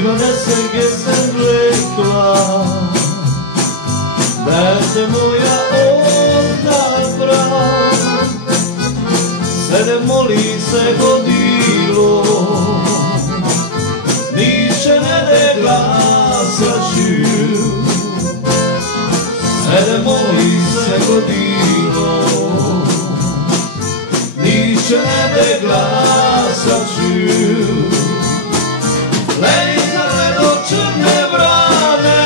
Ima nesem gdje sam rekla da te moja odabra. Sedem moli se godilo, niče ne de glasaću. Sedem moli se godilo, niče ne de glasaću. Lejta me do črne vrane,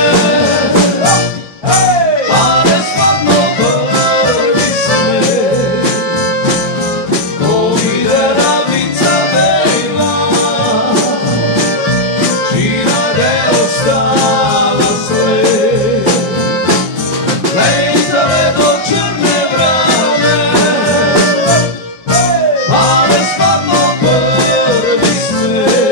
pa ne spadno prvi sneg. Ko ide ravica bejla, čina de ostala sled. Lejta me do črne vrane, pa ne spadno prvi sneg.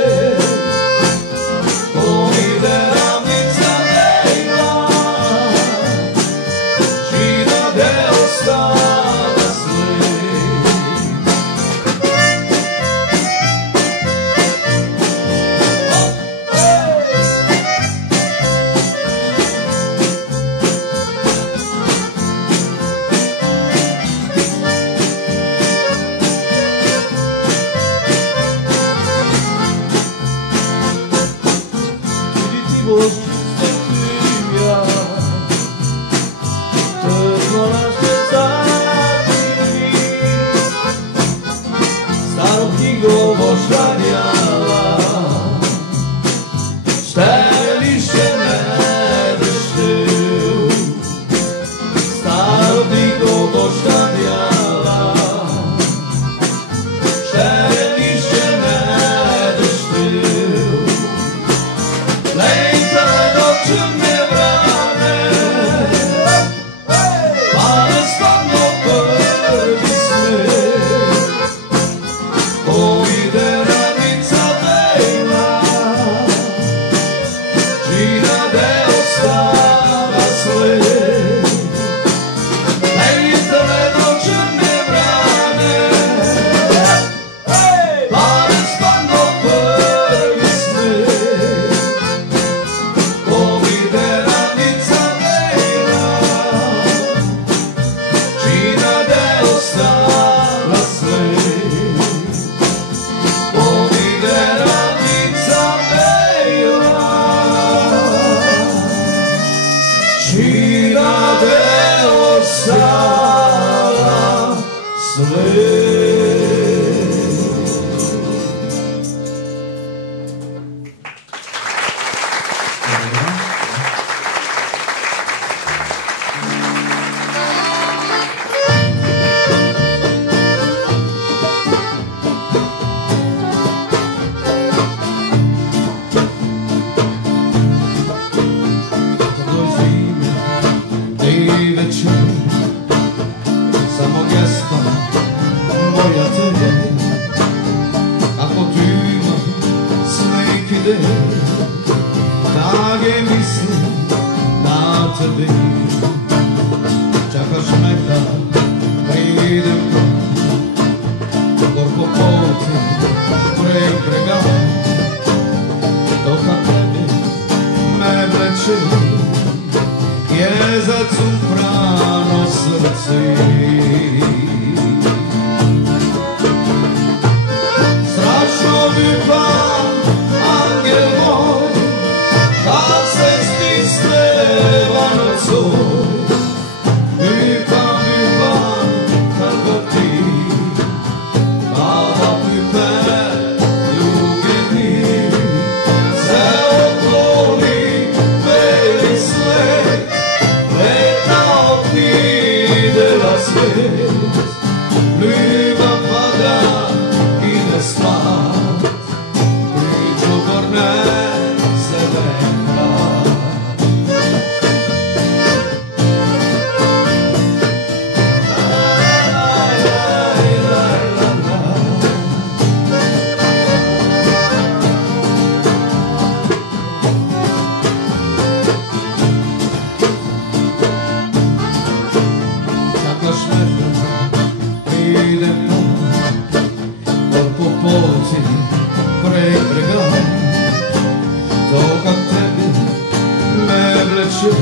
noče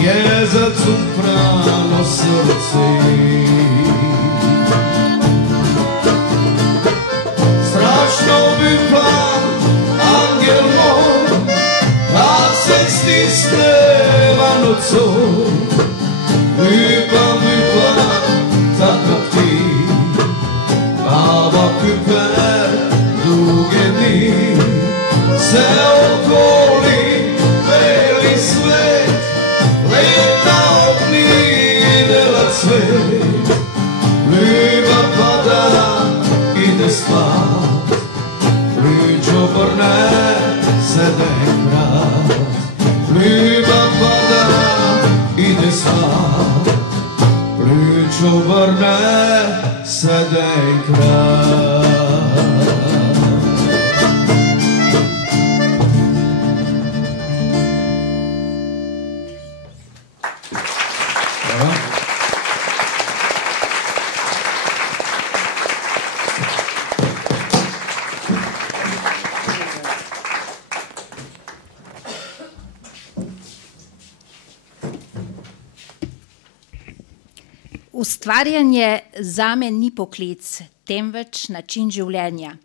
je zacumpralo srce. Strašno bi pa, angel moj, da se stisneva nocoj. Bi pa, tako ti, ampak kyper duge dni, se okoli beli svet, leta obnidela cvet. Ljuba pada, ide spat, ključ obrne se enkrat. Ljuba pada, ide spat, ključ obrne se enkrat. Ustvarjanje zame ni poklic, temveč način življenja.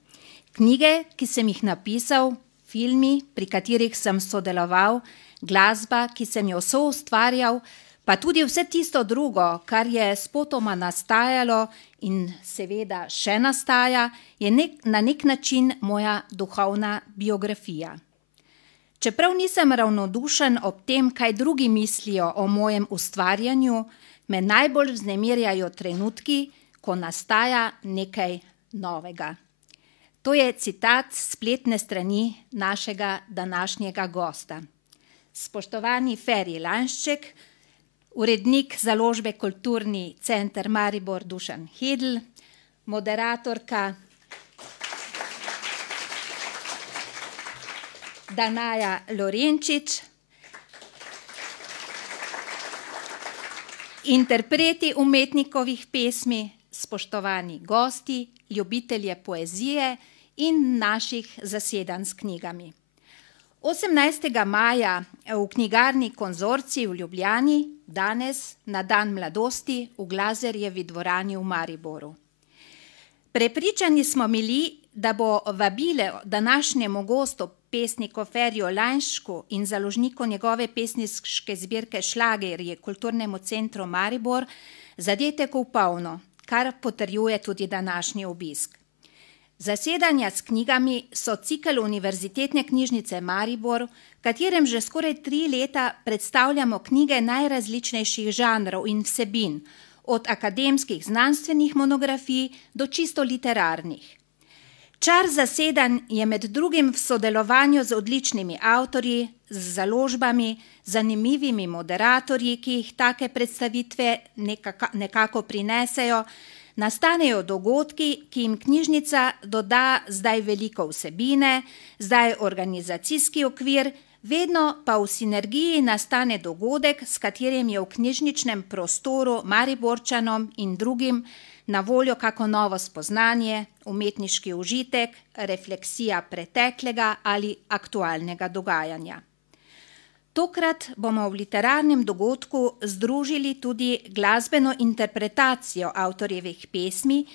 Knjige, ki sem jih napisal, filmi, pri katerih sem sodeloval, glasba, ki sem jo soustvarjal, pa tudi vse tisto drugo, kar je spotoma nastajalo in seveda še nastaja, je na nek način moja duhovna biografija. Čeprav nisem ravnodušen ob tem, kaj drugi mislijo o mojem ustvarjanju, me najbolj vznemirjajo trenutki, ko nastaja nekaj novega. To je citat s spletne strani našega današnjega gosta. Spoštovani Feri Lanšček, urednik založbe Kulturni center Maribor Dušan Hedl, moderatorka Danaja Lorenčič, interpreti umetnikovih pesmi, spoštovani gosti, ljubitelje poezije in naših zasedanj s knjigami. 18. maja v knjigarni Konzorcij v Ljubljani, danes na dan mladosti v Glazerjevi dvorani v Mariboru. Prepričani smo bili, da bo vabilo današnjemu gostu, pesniku Feriju Lanšku in založniku njegove pesniške zbirke Šlagerji Kulturnemu centru Maribor zadetek v polno, kar potrjuje tudi današnji obisk. Zasedanja s knjigami so cikel Univerzitetne knjižnice Maribor, v katerem že skoraj 3 leta predstavljamo knjige najrazličnejših žanrov in vsebin, od akademskih znanstvenih monografij do čisto literarnih. Čar zasedanj je med drugim v sodelovanju z odličnimi avtorji, z založbami, zanimivimi moderatorji, ki jih take predstavitve nekako prinesejo, nastanejo dogodki, ki jim knjižnica doda zdaj veliko vsebine, zdaj organizacijski okvir, vedno pa v sinergiji nastane dogodek, s katerim je v knjižničnem prostoru Mariborčanom in drugim na voljo kako novo spoznanje, umetniški užitek, refleksija preteklega ali aktualnega dogajanja. Tokrat bomo v literarnem dogodku združili tudi glasbeno interpretacijo avtorjevih pesmi,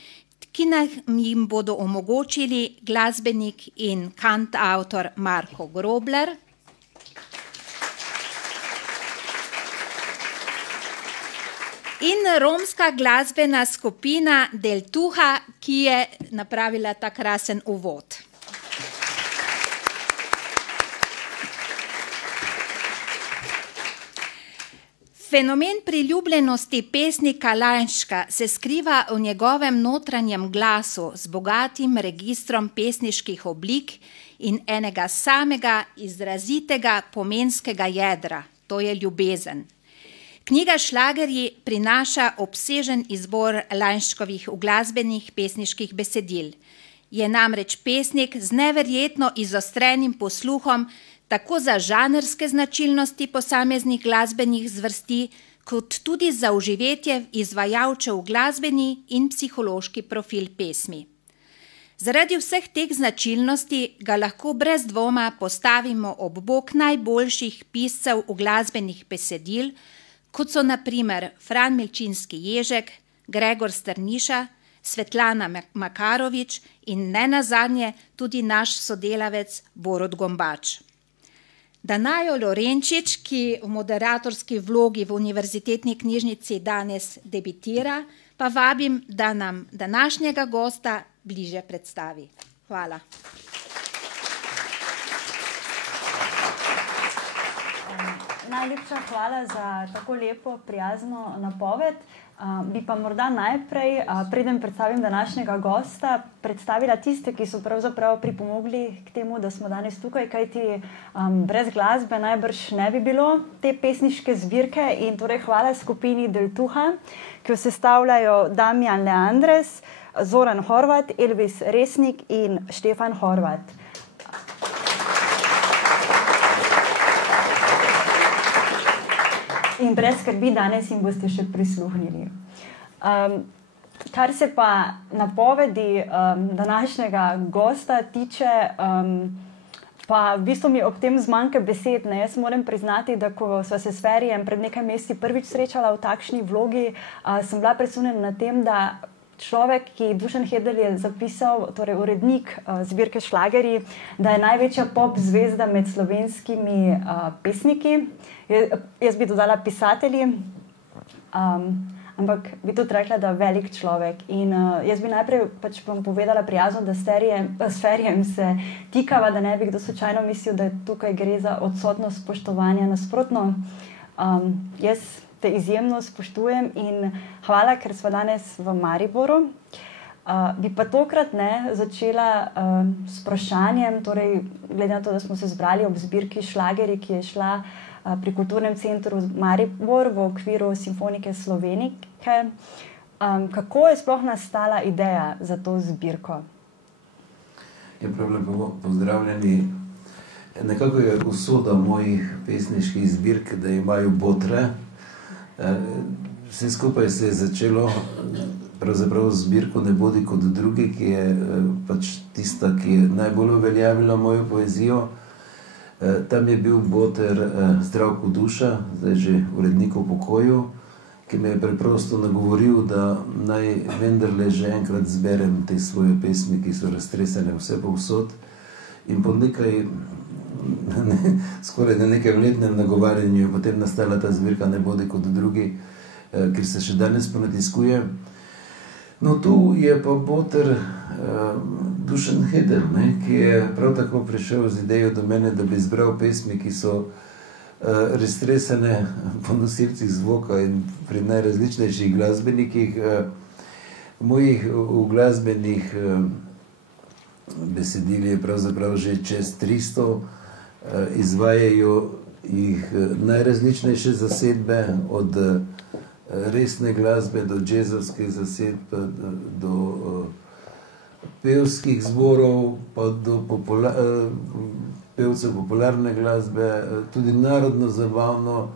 ki jim bodo omogočili glasbenik in kantavtor Marko Grobler, in romska glasbena skupina Del Tuha, ki je napravila ta krasen uvod. Fenomen priljubljenosti pesnika Lanška se skriva v njegovem notranjem glasu z bogatim registrom pesniških oblik in enega samega izrazitega pomenskega jedra, to je ljubezen. Knjiga Šlagerji prinaša obsežen izbor Lanškovih uglasbenih pesniških besedil. Je namreč pesnik z neverjetno izostrenim posluhom tako za žanrske značilnosti posameznih glasbenih zvrsti, kot tudi za vživetje izvajalčev glasbeni in psihološki profil pesmi. Zaradi vseh teh značilnosti ga lahko brez dvoma postavimo ob bok najboljših piscev uglasbenih besedil, kot so na primer Fran Milčinski Ježek, Gregor Strniša, Svetlana Makarovič in nenazadnje tudi naš sodelavec Borut Gombač. Danajo Lorenčič, ki v moderatorski vlogi v Univerzitetni knjižnici danes debitira, pa vabim, da nam današnjega gosta bliže predstavi. Hvala. Najlepša hvala za tako lepo, prijazno napoved. Bi pa morda najprej, preden predstavim današnjega gosta, predstavila tiste, ki so pravzaprav pripomogli k temu, da smo danes tukaj, kajti brez glasbe najbrž ne bi bilo te pesniške zbirke. In torej hvala skupini Deltuha, ki jo sestavljajo Damjan Leandres, Zoran Horvat, Elvis Resnik in Štefan Horvat. In brez skrbi, danes jim boste še prisluhnili. Kar se pa napovedi današnjega gosta tiče, pa v bistvu mi ob tem zmanjka besed. Jaz moram priznati, da ko sva se s Ferijem pred nekaj meseci prvič srečala v takšni vlogi, sem bila presunjena nad tem, da človek, ki Dušan Hedel je zapisal, torej urednik zbirke Šlagerji, da je največja pop zvezda med slovenskimi pesniki. Jaz bi dodala pisatelji, ampak bi tudi rekla, da velik človek. In jaz bi najprej pač vam povedala prijazno, da s Ferijem se tikava, da ne bi kdo slučajno mislil, da tukaj gre za odsotnost spoštovanja. Nasprotno, jaz te izjemno spoštujem in hvala, ker sva danes v Mariboru. Bi pa tokrat začela s vprašanjem, torej glede na to, da smo se zbrali ob zbirki Šlagerji, ki je šla pri Kulturnem centru Maribor v okviru Simfonike Slovenike. Kako je sploh nastala ideja za to zbirko? Prav lepo pozdravljeni. Nekako je usoda mojih pesniških zbirk, da imajo botre. Vse skupaj se je začelo, pravzaprav zbirko Ne bodi kot drugi, ki je pač tista, ki je najbolj uveljavila mojo poezijo. Tam je bil boter Zdravko Duša, zdaj že urednik v pokoju, ki me je preprosto nagovoril, da naj vendarle že enkrat zberem te svoje pesmi, ki so raztresene vse povsod. In po nekaj, skoraj na nekem letnem nagovarjanju je potem nastala ta zbirka Ne bodi kot drugi, ker se še danes ponatiskuje. No, tu je pa boter Dušan Hedel, ki je prav tako prišel z idejo do mene, da bi izbral pesmi, ki so raztresene po nosilcih zvoka in pri najrazličnejših glasbenikih. Mojih uglasbenih besedil je pravzaprav že čez 300, izvajajo jih najrazličnejše zasedbe, od resne glasbe do džezovskih zasedb, do pevskih zborov, pa do pevcev popularne glasbe, tudi narodno zabavno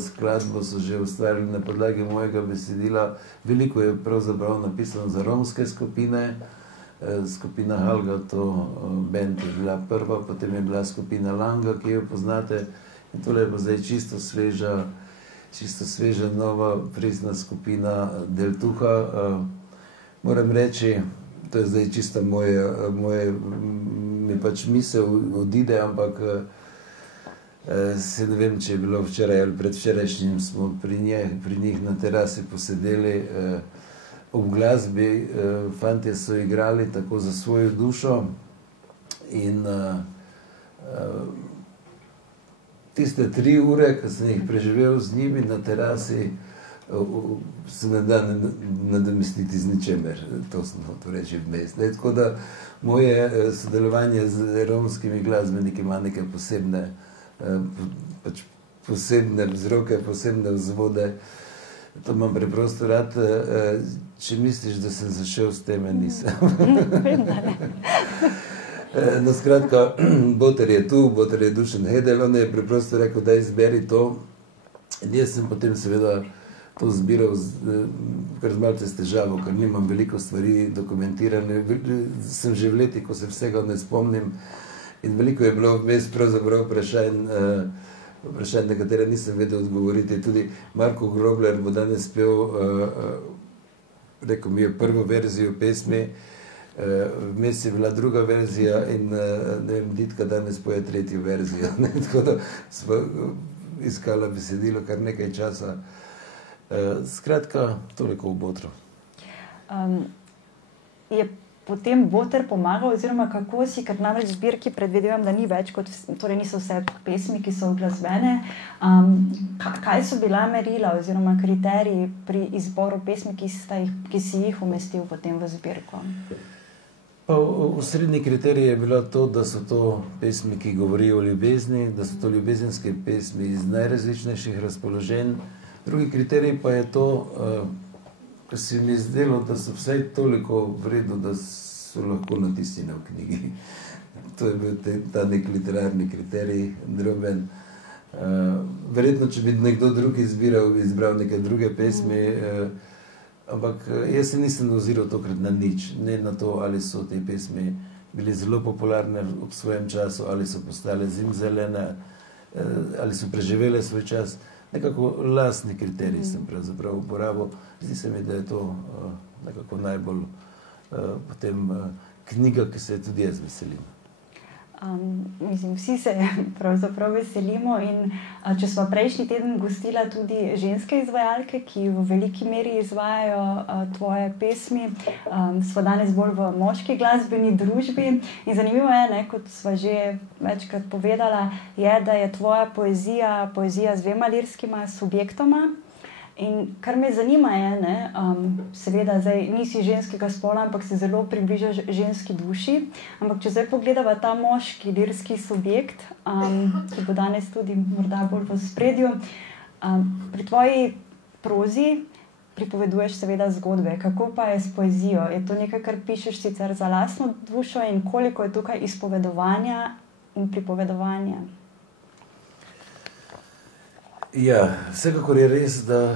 skladbo so že ustvarili na podlagi mojega besedila. Veliko je pravzaprav napisano za romske skupine. Skupina Halga, to band je bila prva, potem je bila skupina Langa, ki jo poznate. In tole je pa zdaj čisto sveža, nova, pristna skupina Deltuha. Moram reči, to je zdaj čisto mi pač misel odide, ampak se ne vem, če je bilo včeraj ali predvčerajšnjim, smo pri njih na terasi posedeli ob glasbi. Fantje so igrali tako za svojo dušo in tiste 3 ure, ko sem jih preživel z njimi na terasi, se ne da nadomestiti z ničemer. To sem hotel reči vmes. Tako da moje sodelovanje z romskimi glasbeniki ima neke posebne vzroke, posebne vzvode. To imam preprosto rad. Če misliš, da sem zašel s teme, nisem. No, skratka, boter je tu, boter je Dušan Hedel, on je preprosto rekel, da izberi to. In jaz sem potem seveda to zbiral kar malce s težavo, ker nimam veliko stvari dokumentirane. Sem že v letih, ko se vsega ne spomnim, in veliko je bilo vmes pravzaprav vprašanj, na katere nisem vedel odgovoriti. Tudi Marko Grobler bo danes pel, rekel mi je prvo verzijo pesmi, vmes je bila druga verzija in ne vem, Ditka danes poje tretjo verzijo. Tako da smo iskala besedilo kar nekaj časa. Skratka, toliko v Botru. Je potem Boter pomagal, oziroma kako si, ker namreč zbirki predvidevam, da ni več, torej niso vse pesmi, ki so uglasbene. Kaj so bila merila oziroma kriteriji pri izboru pesmi, ki si jih umestil potem v zbirko? Osrednji kriterij je bilo to, da so to pesmi, ki govorijo o ljubezni, da so to ljubezenske pesmi iz najrazličnejših razpoloženj. Drugi kriterij pa je to, ker se mi je zdelo, da so vsaj toliko v redu, da so lahko natisnjene v knjigi. To je bil ta nek literarni kriterij, droben. Verjetno, če bi nekdo drug izbral neke druge pesmi, ampak jaz se nisem oziral tokrat na nič. Ne na to, ali so te pesmi bili zelo popularne v svojem času, ali so postale zimzelene, ali so preživele svoj čas. Nekako lastni kriterij sem pravzaprav uporabil. Zdi se mi, da je to nekako najbolj potem knjiga, ki se tudi jaz veselim. Mislim, vsi se pravzaprav veselimo in če smo prejšnji teden gostila tudi ženske izvajalke, ki v veliki meri izvajajo tvoje pesmi, smo danes bolj v moški glasbeni družbi in zanimivo je, kot sva že večkrat povedala, je, da je tvoja poezija z dvema lirskima subjektoma. In kar me zanima je, seveda zdaj nisi ženskega spola, ampak se zelo približaš ženski duši, ampak če zdaj pogledava ta moški lirski subjekt, ki bo danes tudi morda bolj v ospredju, pri tvoji prozi pripoveduješ seveda zgodbe. Kako pa je s poezijo? Je to nekaj, kar pišeš sicer za lastno dušo in koliko je tukaj izpovedovanja in pripovedovanja? Ja, vsekakor je res, da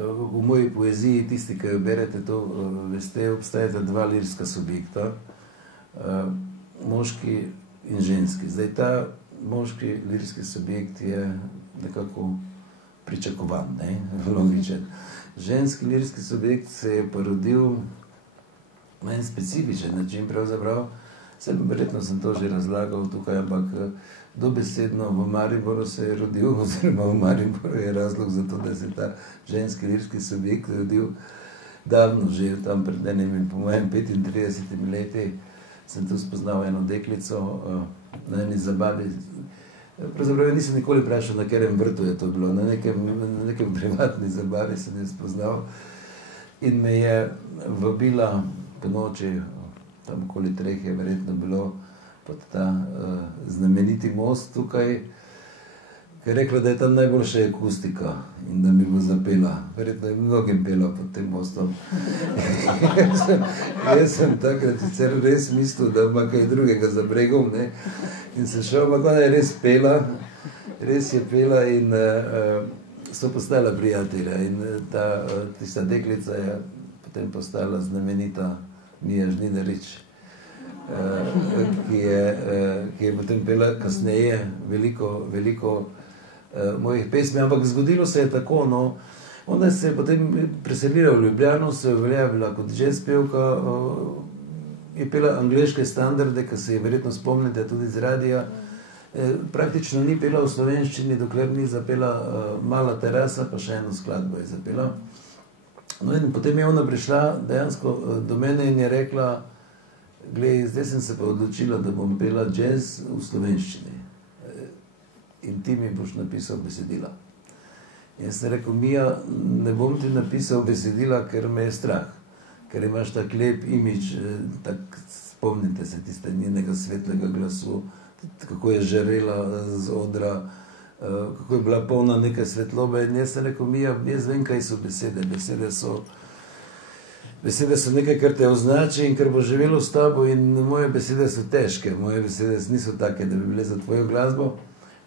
v moji poeziji, tisti, ki jo berete, to veste, obstajata dva lirska subjekta, moški in ženski. Zdaj, ta moški lirski subjekt je nekako pričakovan, logičen. Ženski lirski subjekt se je pa rodil na en specifičen način, pravzaprav. Verjetno sem to že razlagal tukaj, ampak dobesedno v Mariboru se je rodil, oziroma v Mariboru je razlog za to, da se je ta ženski lirski subjekt rodil davno, že tam pred enimi, po mojem 35 leti, sem tu spoznal eno deklico na eni zabavi. Pravzaprav nisem nikoli vprašal, na katerem vrtu je to bilo, na nekem privatni zabavi sem jo spoznal in me je vabila po noči, tam okoli 3 je verjetno bilo, pod ta znameniti most tukaj, ker je rekla, da je tam najboljša akustika in da mi bo zapela. Verjetno je mnogim pela pod tem mostom. Jaz sem takrat sicer res mislil, da ima kaj drugega za bregom, in sem šel, ampak ona je res pela in so postala prijatelja in tista deklica je potem postala znamenita Mija Žnidarič, ki je potem pela kasneje veliko mojih pesmi, ampak zgodilo se je tako, ona se je potem preselila v Ljubljano, se je uveljavila kot jazz pevka, je pela angleške standarde, ki se je verjetno spomnite tudi z radija, praktično ni pela v slovenščini, dokler ni zapela Mala terasa, pa še eno skladbo je zapela. No in potem je ona prišla dejansko do mene in je rekla, glej, zdaj sem se pa odločila, da bom pela jazz v slovenščini in ti mi boš napisal besedila. In sem rekel, Mija, ne bom ti napisal besedila, ker me je strah, ker imaš tak lep imidž, spomnite se tiste njenega svetlega glasu, kako je žarela z odra, kako je bila polna neke svetlobe in jaz sem rekel, Mija, jaz vem, kaj so besede. Besede so nekaj, kar te označi in kar bo živelo s tabo in moje besede so težke, moje besede niso take, da bi bile za tvojo glasbo,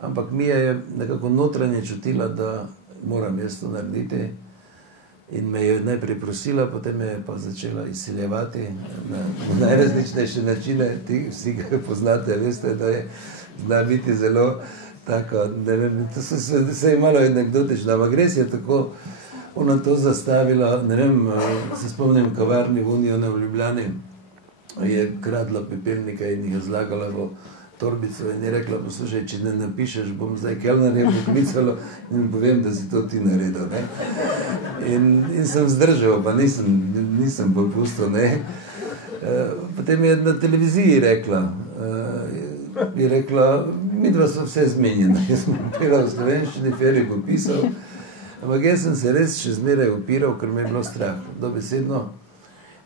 ampak Mija je nekako notranje čutila, da moram jaz to narediti In me je najprej prosila, potem me je pa začela izsiljevati na najrazličnejše načine. Vsi ga poznate, veste, da je zna biti zelo tako, ne vem, to se je malo anekdotično, ampak res je tako, ona to zastavila, ne vem, se spomnim kavarni v Unijo v Ljubljani, je kradla pepelnika in jih zlagala v torbico in je rekla, poslušaj, če ne napišeš, bom zdaj kelnerjem poklicala in povem, da si to ti naredil, ne. In sem zdržal, pa nisem popustil, ne. Potem je na televiziji rekla, midva so vse zmenjena. Jaz sem pela v slovenščini, Feri popisal, ampak jaz sem se res še zmeraj opiral, ker me je bilo strah, dobesedno.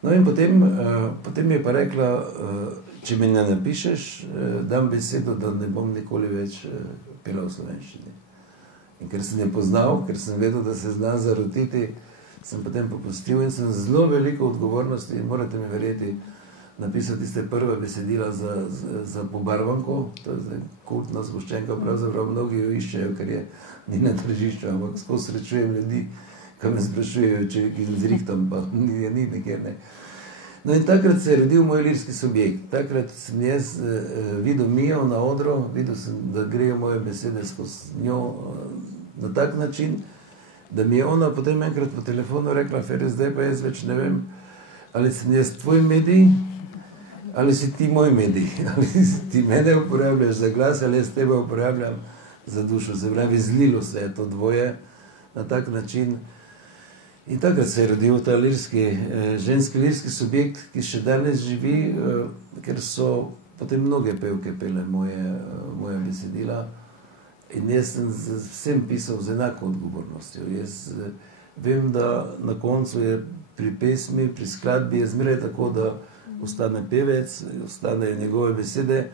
No in potem je pa rekla, če me ne napišeš, dam besedo, da ne bom nikoli več pela v slovenščini. In ker sem je poznal, ker sem vedel, da se zna zarotiti, sem potem popustil in sem zelo veliko odgovornosti, in morate mi verjeti, napisal tiste prve besedila za pobarvanko, to je zdaj kultna zgoščenka, pravzaprav mnogi jo iščejo, ker je ni na tržišču, ampak skozi srečujem ljudi, ki me sprašujejo, če jih zrihtam, pa ni nikjer, ne. No in takrat se je rodil moj lirski subjekt. Takrat sem jaz videl Mijo na odru, videl sem, da grejo moje besede skozi njo na tak način, da mi je ona potem enkrat po telefonu rekla, Feri, zdaj pa jaz več ne vem, ali sem jaz tvoj medij, ali si ti moj medij, ali ti mene uporabljaš za glas, ali jaz tebe uporabljam za dušo. Se pravi, zlilo se je to dvoje na tak način. In takrat se je rodil ta ženski lirski subjekt, ki še danes živi, ker so potem mnoge pevke pele moje besedila. In jaz sem vsem pisal z enako odgovornostjo. Jaz vem, da na koncu je pri pesmi, pri skladbi je zmeraj tako, da ostane pevec, ostanejo njegove besede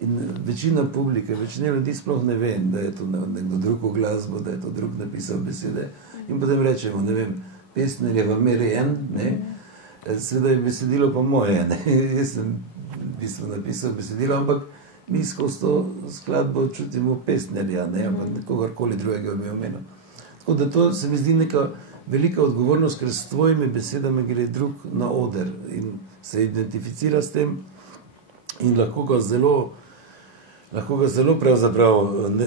in večina publike, večina ljudi sploh ne ve, da je to nekdo drug v glasbo, da je to drug napisal besede. In potem rečemo, ne vem, pesner je v meri en, ne, seveda je besedilo pa moje, ne. Jaz sem v bistvu napisal besedilo, ampak mi skozi to skladbo čutimo pesnerja, ne, ampak kogarkoli drugega bi omenil. Tako da to se mi zdi neka velika odgovornost, ker s tvojimi besedami gre drug na oder in se identificira s tem in lahko ga zelo pravzaprav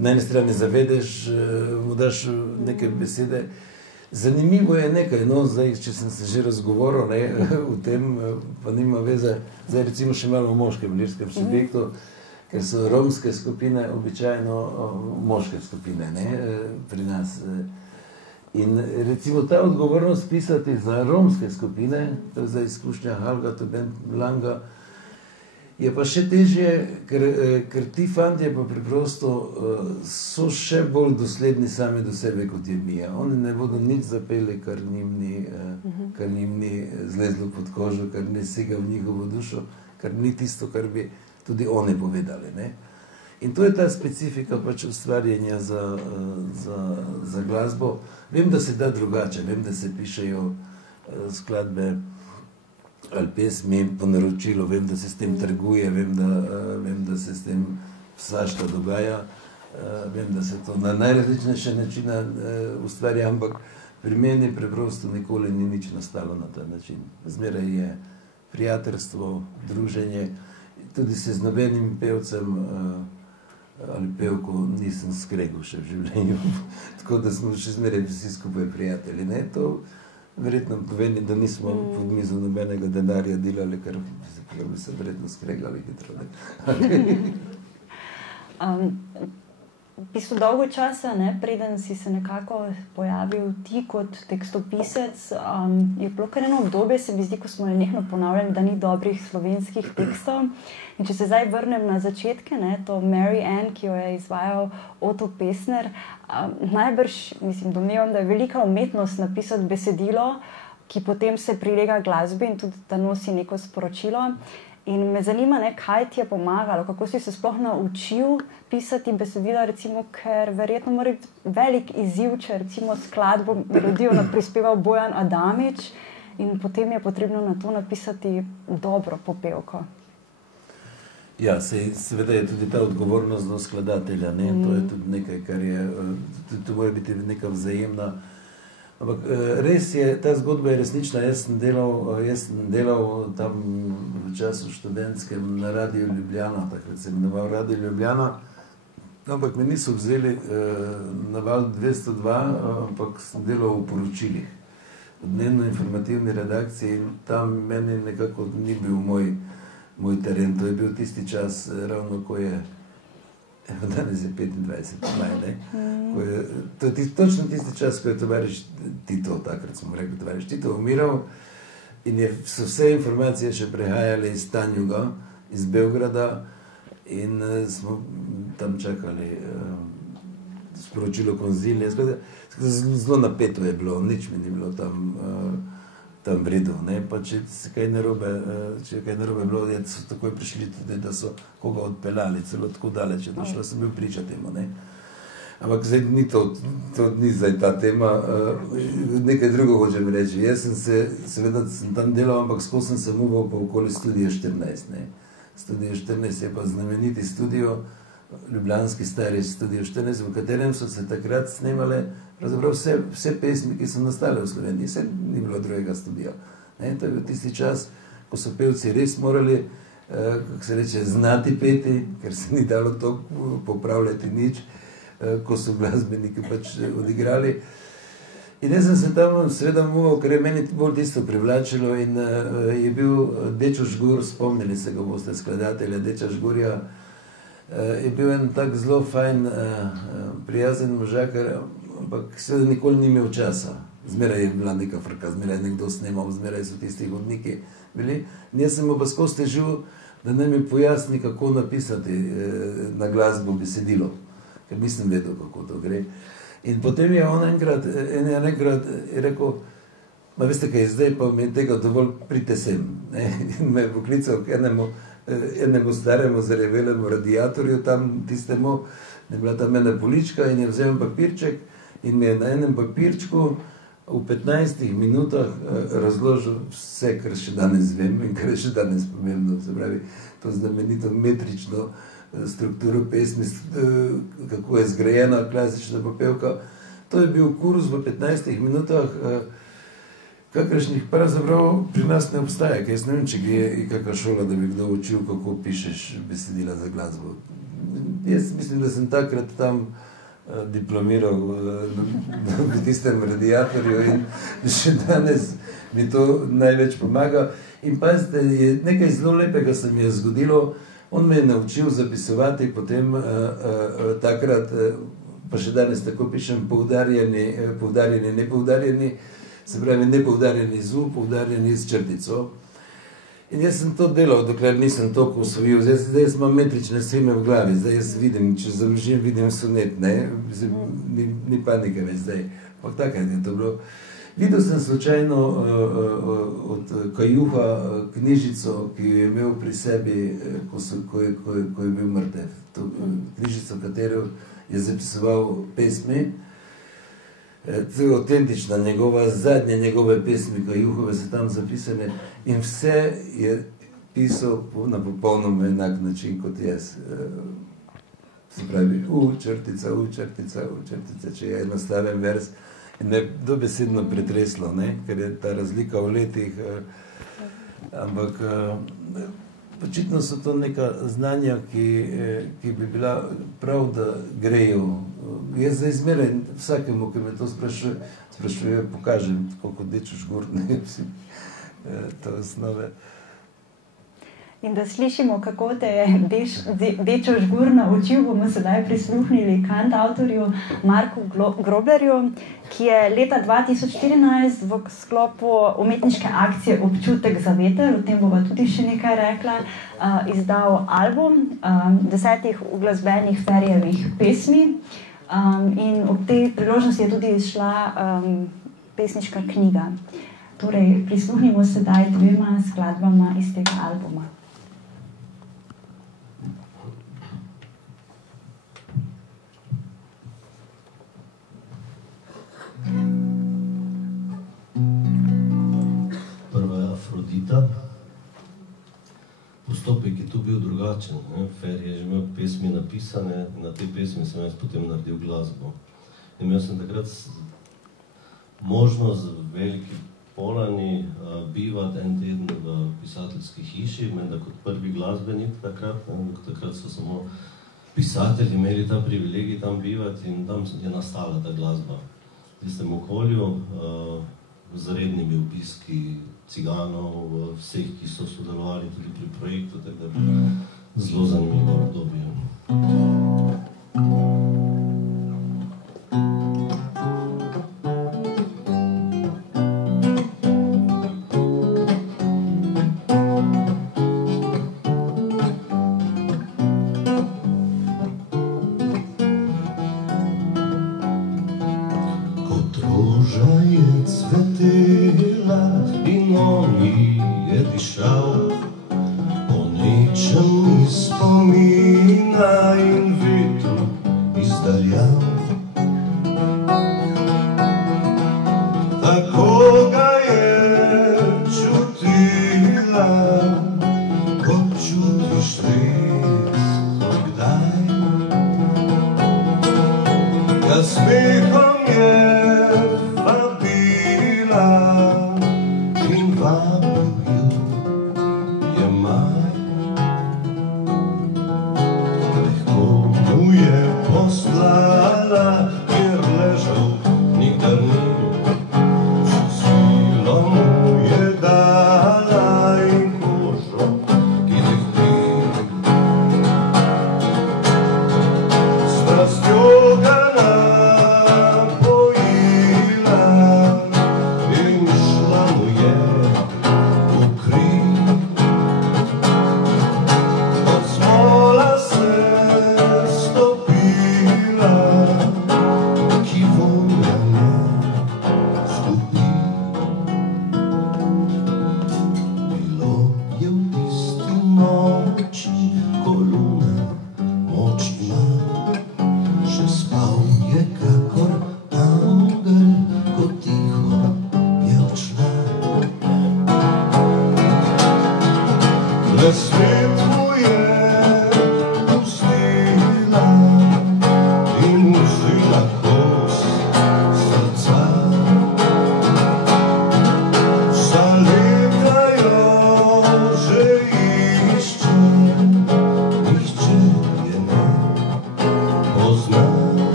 na eni strani zavedeš, mu daš neke besede. Zanimivo je nekaj, no, zdaj, če sem se že razgovoril, ne, v tem, pa nima veze, zdaj recimo še malo o moškem lirskem subjektu, ker so romske skupine običajno moške skupine, ne, pri nas. In recimo ta odgovornost pisati za romske skupine, to je zdaj izkušnja Halga, Langa, je pa še težje, ker ti fantje pa preprosto so še bolj dosledni sami do sebe, kot je Mija. Oni ne bodo nič zapeli, kar njim ni zlezlo pod kožo, kar ne sega v njihovo dušo, kar ni tisto, kar bi tudi oni povedali, ne. In to je ta specifika pač ustvarjanja za glasbo. Vem, da se da drugače, vem, da se pišejo skladbe ali pesmi po naročilu, vem, da se s tem trguje, vem, da se s tem vsašta dogaja, vem, da se to na najrazličnejše načine ustvarja, ampak pri meni preprosto nikoli ni nič nastalo na ta način. Zmeraj je prijateljstvo, druženje, tudi se z nobenim pevcem ali pevko nisem skregal še v življenju, tako da smo še zmeraj vsi skupaj prijatelji, ne, to verjetno poveni, da nismo pod mizo nobenega denarja delali, ker bi se verjetno skregali hitro, ne. V bistvu dolgo časa, ne, preden si se nekako pojavil ti kot tekstopisec, je bilo kar eno obdobje, se mi zdi, ko smo nenehno ponavljali, da ni dobrih slovenskih tekstov. In če se zdaj vrnem na začetke, ne, to Mary Ann, ki jo je izvajal Oto Pestner, najbrž, mislim, domnevam, da je velika umetnost napisati besedilo, ki potem se prilega glasbi in tudi da nosi neko sporočilo. In me zanima, ne, kaj ti je pomagalo, kako si se sploh naučil pisati besedila, recimo, ker verjetno mora biti velik izziv, če recimo skladbo, melodijo prispeval Bojan Adamič in potem je potrebno na to napisati dobro popevko. Ja, seveda je tudi ta odgovornost do skladatelja, ne, to je tudi nekaj, kar je, to mora biti neka vzajemna Ampak res je, ta zgodba je resnična. Jaz sem delal tam v času študentskem na Radiu Ljubljana, takrat sem imenoval Radio Ljubljana, ampak me niso vzeli na Val 202, ampak sem delal v poročilih, v dnevno-informativni redakciji in tam meni nekako ni bil moj teren. To je bil tisti čas, ravno ko je, danes je 25. maj, ne? To je točno tisti čas, ko je tovariš Tito, takrat smo rekli, tovariš Tito umiral in so vse informacije še prehajale iz Tanjuga, iz Beograda in smo tam čakali sporočilo konzilije. Zelo napeto je bilo, nič mi ni bilo tam vredo, ne, pa če kaj narobe bilo, so takoj prišli tudi, da so koga odpeljali, celo tako daleč je došlo, sem bil priča temu, ne. Ampak zdaj to ni zdaj ta tema, nekaj drugo hočem reči. Jaz seveda sem tam delal, ampak skozi sem se muval pa okoli Studia 14, ne. Studio 14 je pa znameniti studio, ljubljanski stari Studio 14, v katerem so se takrat snemale pravzaprav vse pesmi, ki so nastale v Sloveniji. Vse ni bilo drugega studija. To je bil tisti čas, ko so pevci res morali, kako se reče, znati peti, ker se ni dalo to popravljati nič, ko so glasbeniki pač odigrali. In jaz sem se tam seveda muval, ker je meni bolj tisto privlačilo in je bil Dečo Žgur, spomnili se ga boste, skladatelja Deča Žgurja, je bil en tak zelo fajn, prijazen možakar, ampak seveda nikoli ni imel časa. Zmeraj je bila neka frka, zmeraj je nekdo snemal, zmeraj so tisti hodniki bili. In jaz sem mu pa skozi težil, da naj mi pojasni, kako napisati na glasbo besedilo, ker nisem vedel, kako to gre. In potem je on enkrat rekel, ma veste kaj, zdaj pa mi tega dovolj, pridite sem. In me je poklical k enemu staremu zarevelemu radiatorju, tam tistemu, je bila tam ena polička in je vzel papirček in mi je na enem papirčku v 15 minutah razložil vse, kar še danes vem in kar je še danes pomembno. Se pravi, to znamenito metrično strukturo pesmi, kako je zgrajena klasična popevka. To je bil kurz v 15 minutah, kakršnih pravzaprav pri nas ne obstaja, ker jaz ne vem, če je kakšna šola, da bi kdo učil, kako pišeš besedila za glasbo. Jaz mislim, da sem takrat tam diplomiral v tistem radiatorju in še danes mi to največ pomaga. In pazite, nekaj zelo lepega se mi je zgodilo. On me je naučil zapisovati potem takrat, pa še danes tako pišem, poudarjeni, nepoudarjeni, se pravi nepoudarjeni z U, poudarjeni s črtico. In jaz sem to delal, dokler nisem toliko usvojil. Zdaj imam metrične svime v glavi, zdaj jaz vidim, če založim, vidim sonet, ne, ni panike več zdaj. Ampak takrat je to bilo. Videl sem slučajno od Kajuha knjižico, ki jo je imel pri sebi, ko je bil mrtev. Knjižico, katero je zapisoval pesmi. To je autentična zadnje njegove pesmi, Kajuhove so tam zapisane in vse je pisal na popolnoma enak način kot jaz. Se pravi, črtica, če je enostaven vers. In me je dobesedno pretreslo, ne? Ker je ta razlika v letih, ampak očitno so to neka znanja, ki bi bila prav, da grejo. Jaz zdaj zmeraj vsakemu, ki me to sprašuje, pokažem, tako kot Dečo Žgur, ne, to osnove. In da slišimo, kako te je Dečo Žgur naučil, bomo sedaj prisluhnili kantavtorju Marku Groblerju, ki je leta 2014 v sklopu umetniške akcije Občutek za veter, o tem bova tudi še nekaj rekla, izdal album 10 uglasbenih Ferjevih pesmi. In ob tej priložnosti je tudi izšla pesniška knjiga. Torej, prisluhnimo sedaj 2 skladbama iz tega albuma. Prva je Afrodita. Postopek je tu bil drugačen. Fer je že imel pesmi napisane, na te pesmi sem jaz potem naredil glasbo. Imel sem takrat možnost v Veliki Polani bivati en teden v pisateljski hiši, menda kot prvi glasbenik takrat, takrat so samo pisatelji imeli ta privilegij tam bivati in tam je nastala ta glasba. V tistem okolju, z rednimi obiski ciganov, vseh, ki so sodelovali tudi pri projektu, tako da zelo zanimivo obdobje.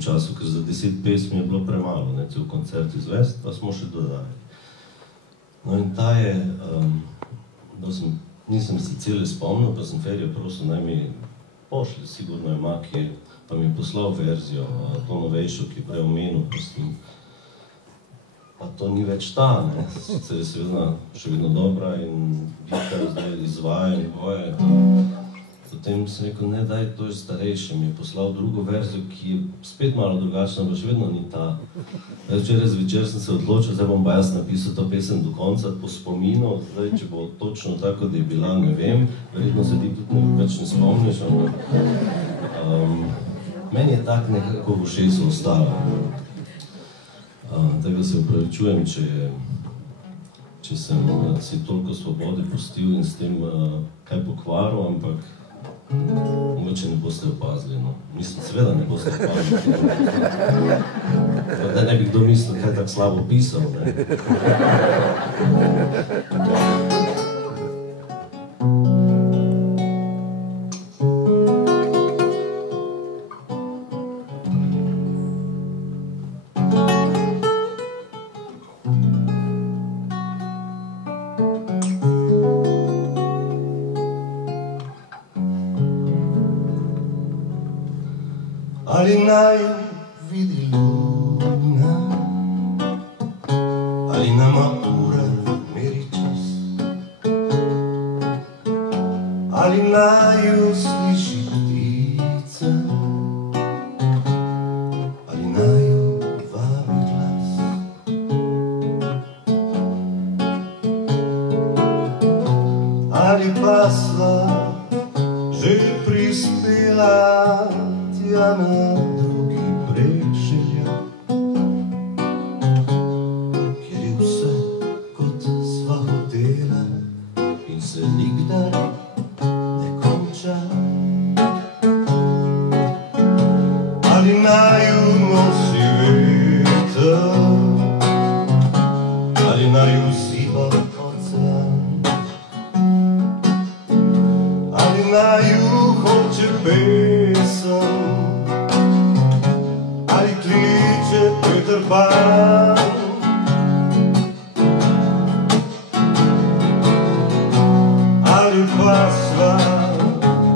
Času, ker za 10 pesmi je bilo premalo, ne, cel koncert izvesti, pa smo še dodali. No in ta je, nisem se cele spomnil, pa sem Ferija prosil, naj mi pošli, sigurno ima, pa mi je poslal verzijo, to novejšo, ki je prej omenil, pa to ni več ta, ne, sicer je seveda še vedno dobra in gitar zdaj izvaja in boje. potem sem rekel, ne daj, to je starejši, mi je poslal drugo verzijo, ki je spet malo drugačna, pa še vedno ni ta. Včeraj zvečer sem se odločil, zdaj bom pa jaz napisal to pesem do konca po spominu, zdaj, če bo točno tako, da je bila, ne vem, verjetno se ti tudi več ne spomniš, meni je tak nekako v ušesu ostalo. Tega se upravičujem, če sem si toliko svobode pustil in s tem kaj pokvaril, ampak mogoče ne boste opazili, no. Mislim, seveda ne boste opazili. Da ne bi kdo mislil, kaj tako slabo pisal, ne. Ali naj vidi luna, ali nama ura meri čas, ali naju sliši ptica, ali naju vabi glas. Ali pa sva že prispela tja na drugi breg želja, kjer je vse kot sva hotela in se nikdar ne konča. Ali naju nosi veter, ali naju ziva ocean, ali naju hoče pesem, ali kliče Peter Pan. Ali pa sva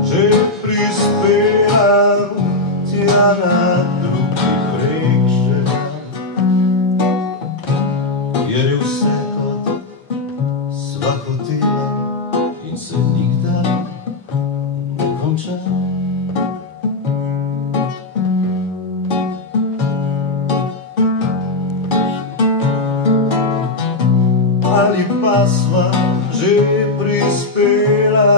že prispela tja na drugi breg želja, jer je vse kot sva hotela in se nikdar ne konča. Ali pa sva že prispela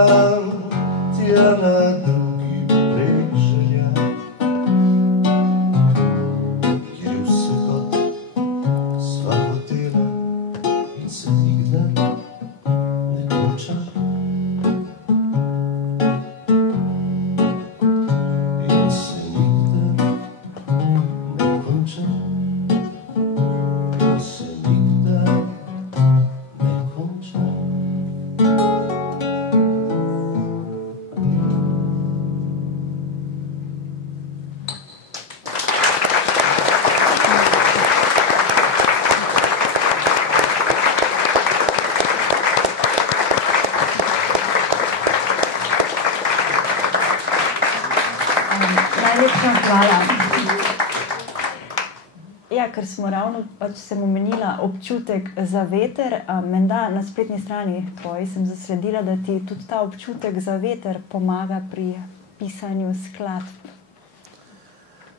tja na drugi breg želja, kjer je vse kot sva hotela in se nikdar ne konča. In se nikdar ne konča. In se nikdar ne konča. Najlepša hvala. Ja, ker smo ravno, sem omenila občutek za veter, menda na spletni strani tvoji sem zasledila, da ti tudi ta občutek za veter pomaga pri pisanju skladb.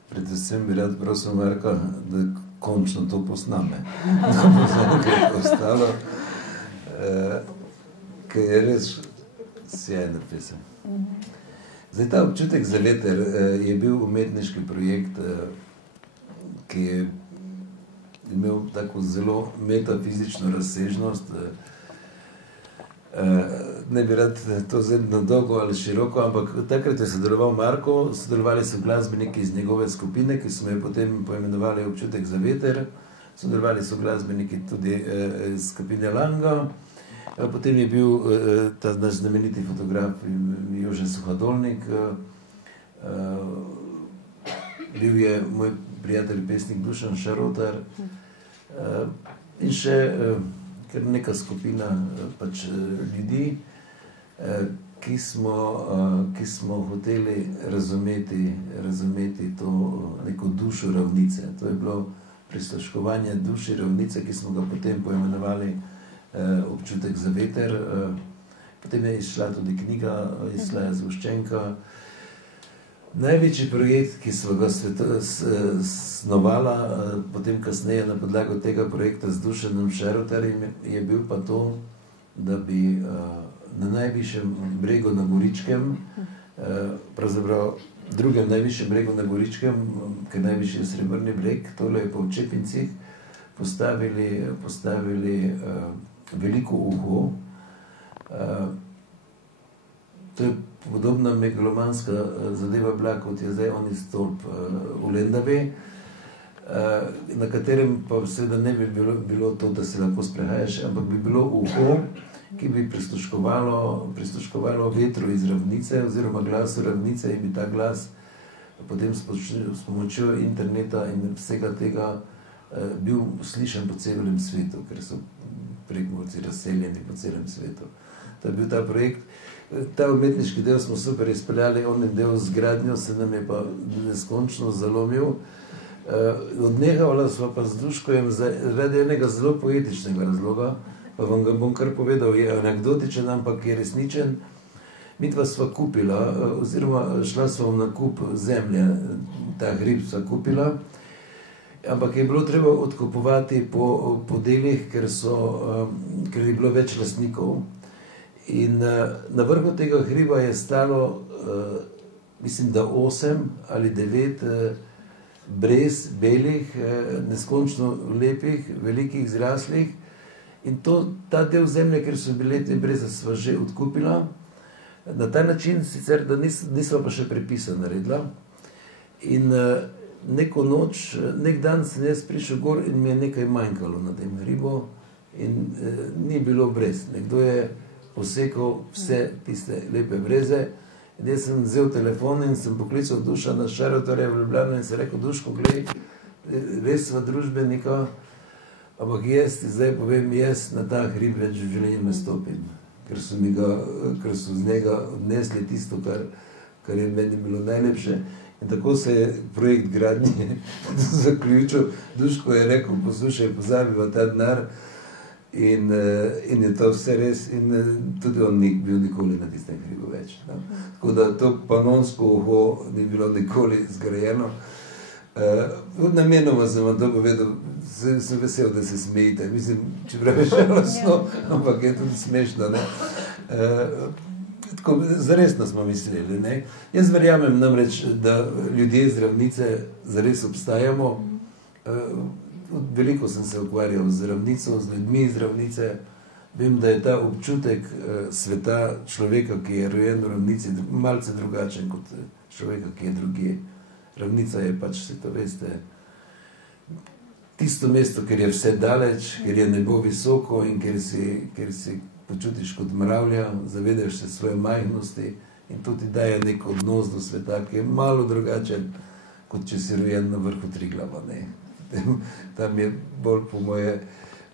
Predvsem bi rad prosil Marka, da končno to posname. Da bo zakaj ostalo, ker je res sjajna pesem. Zdaj, ta občutek za veter je bil umetniški projekt, ki je imel tako zelo metafizično razsežnost. Ne bi rad to zdaj na dolgo ali široko, ampak takrat je sodeloval Marko, sodelovali so glasbeniki iz njegove skupine, ki smo jo potem poimenovali Občutek za veter, sodelovali so glasbeniki tudi iz skupine Lango, potem je bil ta naš znameniti fotograf Jože Suhadolnik, bil je moj prijatelj pesnik Dušan Šarotar in še kar neka skupina pač ljudi, ki smo hoteli razumeti to neko dušo ravnice. To je bilo prisluškovanje duši ravnice, ki smo ga potem poimenovali Občutek za veter. Potem je izšla tudi knjiga, izšla je Zgoščenka. Največji projekt, ki smo ga snovala, potem kasneje na podlagu tega projekta z Dušanom Šerotarjem, je bil pa to, da bi na najvišjem bregu na Goričkem, pravzaprav drugem najvišjem bregu na Goričkem, ker najvišji je Srebrni breg, tole je pa v Čepincih, postavili veliko uho. To je podobna megalomanska zadeva bila, kot je zdaj oni stolp v Lendavi, na katerem pa seveda ne bi bilo to, da se lahko sprehajaš, ampak bi bilo uho, ki bi prisluškovalo vetru iz ravnice oziroma glasu ravnice in bi ta glas potem s pomočjo interneta in vsega tega bil slišan po celem svetu, ker so Prekmurci razseljeni po celem svetu. To je bil ta projekt. Ta umetniški del smo super izpeljali, onen del z gradnjo se nam je pa neskončno zalomil. Odnehala sva pa z Duškojem zaradi enega zelo poetičnega razloga, pa vam ga bom kar povedal, je anekdotičen, ampak je resničen. Midva sva kupila, oziroma šla sva v nakup zemlje, ta hrib sva kupila, ampak je bilo treba odkupovati po delih, ker je bilo več lastnikov. In na vrhu tega hriba je stalo, mislim, da 8 ali 9 brez belih, neskončno lepih, velikih, zraslih. In ta del zemlje, ker so bile te breze, sva že odkupila. Na ta način sicer, da nisva pa še prepisa naredila. In neko noč, nek dan sem jaz prišel gor in mi je nekaj manjkalo na tem hribu in ni bilo brez. Nekdo je posekal vse tiste lepe breze. In jaz sem vzel telefon in sem poklical Dušana Šerotarja v Ljubljano in sem rekel, Duško, glej, res sva družbenika, ampak jaz ti zdaj povem, jaz na ta hrib več v življenju ne stopim, ker so z njega odnesli tisto, kar je meni bilo najlepše. In tako se je projekt gradnje zaključil. Duško je rekel, poslušaj, pozabiva ta denar. In je to vse res, in tudi on ni bil nikoli na tistem hribu več. No. Tako da to panonsko uho ni bilo nikoli zgrajeno. Namenoma sem vam to povedal, sem vesel, da se smejite. Mislim, čeprav je žalostno, ampak je tudi smešno. Tako, zaresno smo mislili. Ne? Jaz verjamem namreč, da ljudje z ravnice zares obstajamo. Veliko sem se ukvarjal z ravnico, z ljudmi iz ravnice. Vem, da je ta občutek sveta človeka, ki je rojen v ravnici, malce drugačen kot človeka, ki je drugje. Ravnica je pač, se to veste, tisto mesto, kjer je vse daleč, kjer je nebo visoko in kjer si počutiš kot mravlja, zavedaš se svoje majhnosti in to ti daje nek odnos do sveta, ki je malo drugačen, kot če si rojen na vrhu Triglava, ne. Tam je bolj po moje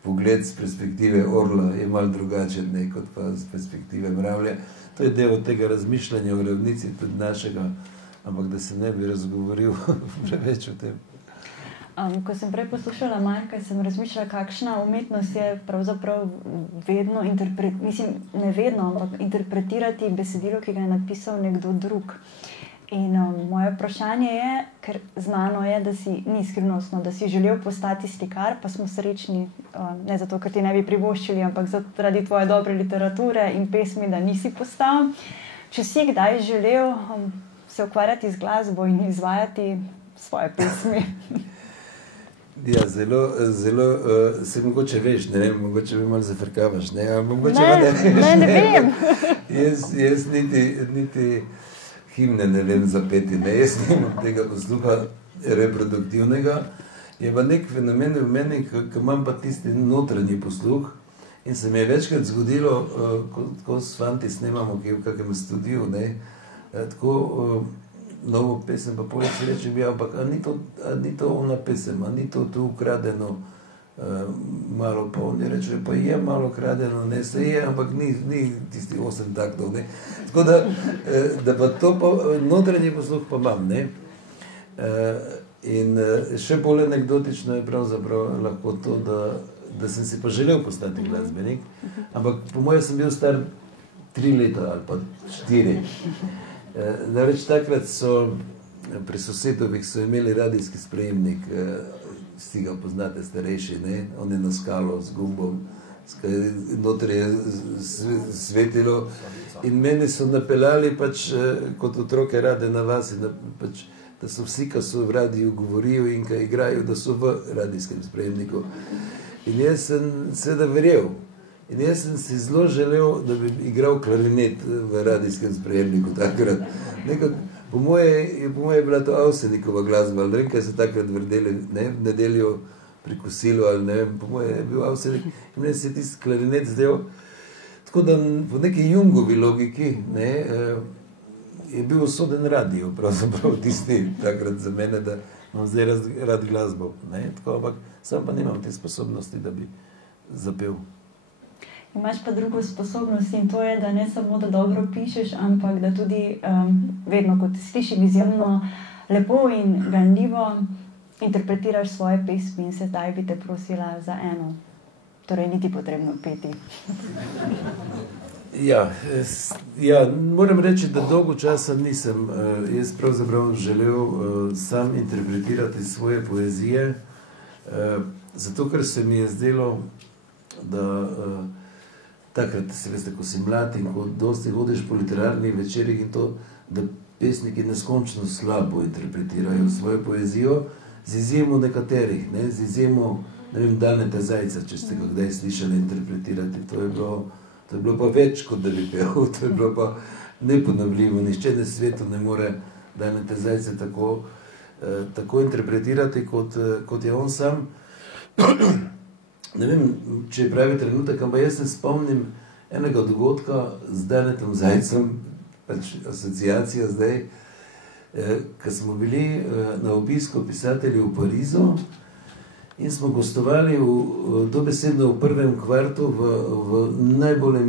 pogled z perspektive orla je malo drugačen, ne, kot pa z perspektive mravlje. To je del tega razmišljanja o ravnici, tudi našega, ampak da se ne bi razgovoril preveč o tem. Ko sem prej poslušala Marka, sem razmišljala, kakšna umetnost je pravzaprav vedno, ne vedno, ampak interpretirati besedilo, ki ga je napisal nekdo drug. In moje vprašanje je, ker znano je, da ni skrivnostno, da si želel postati slikar, pa smo srečni, ne zato, ker ti ne bi privoščili, ampak zaradi tvoje dobre literature in pesmi, da nisi postal. Če si kdaj želel se ukvarjati z glasbo in izvajati svoje pesmi? Ja, zelo, se mogoče veš, ne vem, mogoče me malo zafrkavaš, ne, mogoče ne vem. Jaz niti himne ne vem zapeti, ne, jaz nimam tega posluha reproduktivnega, je pa nek fenomen v meni, ki imam pa tisti notranji posluh in se mi je večkrat zgodilo, ko s fanti snemamo v kakem studiu, ne, tako novo pesem, pa poleg si rečem, ja, ampak a ni to ona pesem, a ni to tu ukradeno malo, pa oni rečejo, pa je malo ukradeno, ne, se je, ampak ni tisti 8 taktov, ne. Tako da pa to pa, notranji posluh pa imam, ne. In še bolj anekdotično je pravzaprav lahko to, da sem si pa želel postati glasbenik, ampak po moje sem bil star 3 leta ali pa 4. Namreč takrat so pri sosedovih so imeli radijski sprejemnik, vsi ga poznate, starejši, ne? On je na skalo z gumbom, noter je svetilo in meni so napeljali pač kot otroke rade na vas, pač, da so vsi, ki so v radiju govorijo in ki igrajo, da so v radijskem sprejemniku. In jaz sem seveda verjel. In jaz sem si zelo želel, da bi igral klarinet v radijskem sprejemniku takrat. Nekako, po moje je bila to Avsenikova glasba, ali ne vem, kaj se takrat vrdeli, ne, v nedeljo pri kosilu, ali ne vem, po moje je bil Avsenik. In meni se je tisti klarinet zdel. Tako da po neki Jungovi logiki, ne, je bil usoden radio, pravzaprav tisti takrat za mene, da imam zdaj rad glasbo. Ne, tako, ampak sam pa nimam te sposobnosti, da bi zapel. Imaš pa drugo sposobnost in to je, da ne samo, da dobro pišeš, ampak da tudi vedno, ko te slišim izjemno lepo in ganljivo, interpretiraš svoje pesmi in sedaj bi te prosila za eno. Torej, ni ti potrebno peti. Ja, moram reči, da dolgo časa nisem jaz pravzaprav želel sam interpretirati svoje poezije, zato ker se mi je zdelo, da takrat, se veste, ko si mlad in ko dosti hodiš po literarnih večerih in to, da pesniki neskončno slabo interpretirajo svojo poezijo, z izjemo nekaterih, ne, z izjemo, ne vem, Daneta Zajca, če ste ga kdaj slišali interpretirati, to je bilo pa več, kot da bi pel, to je bilo pa neponovljivo, nišče na svetu ne more Daneta Zajca tako interpretirati, kot je on sam. Ne vem, če je pravi trenutek, ampak jaz se spomnim enega dogodka z Danetom Zajcem, pač asociacija zdaj, ko smo bili na obisku pisateljev v Parizu in smo gostovali dobesedno v prvem kvartu v najbolj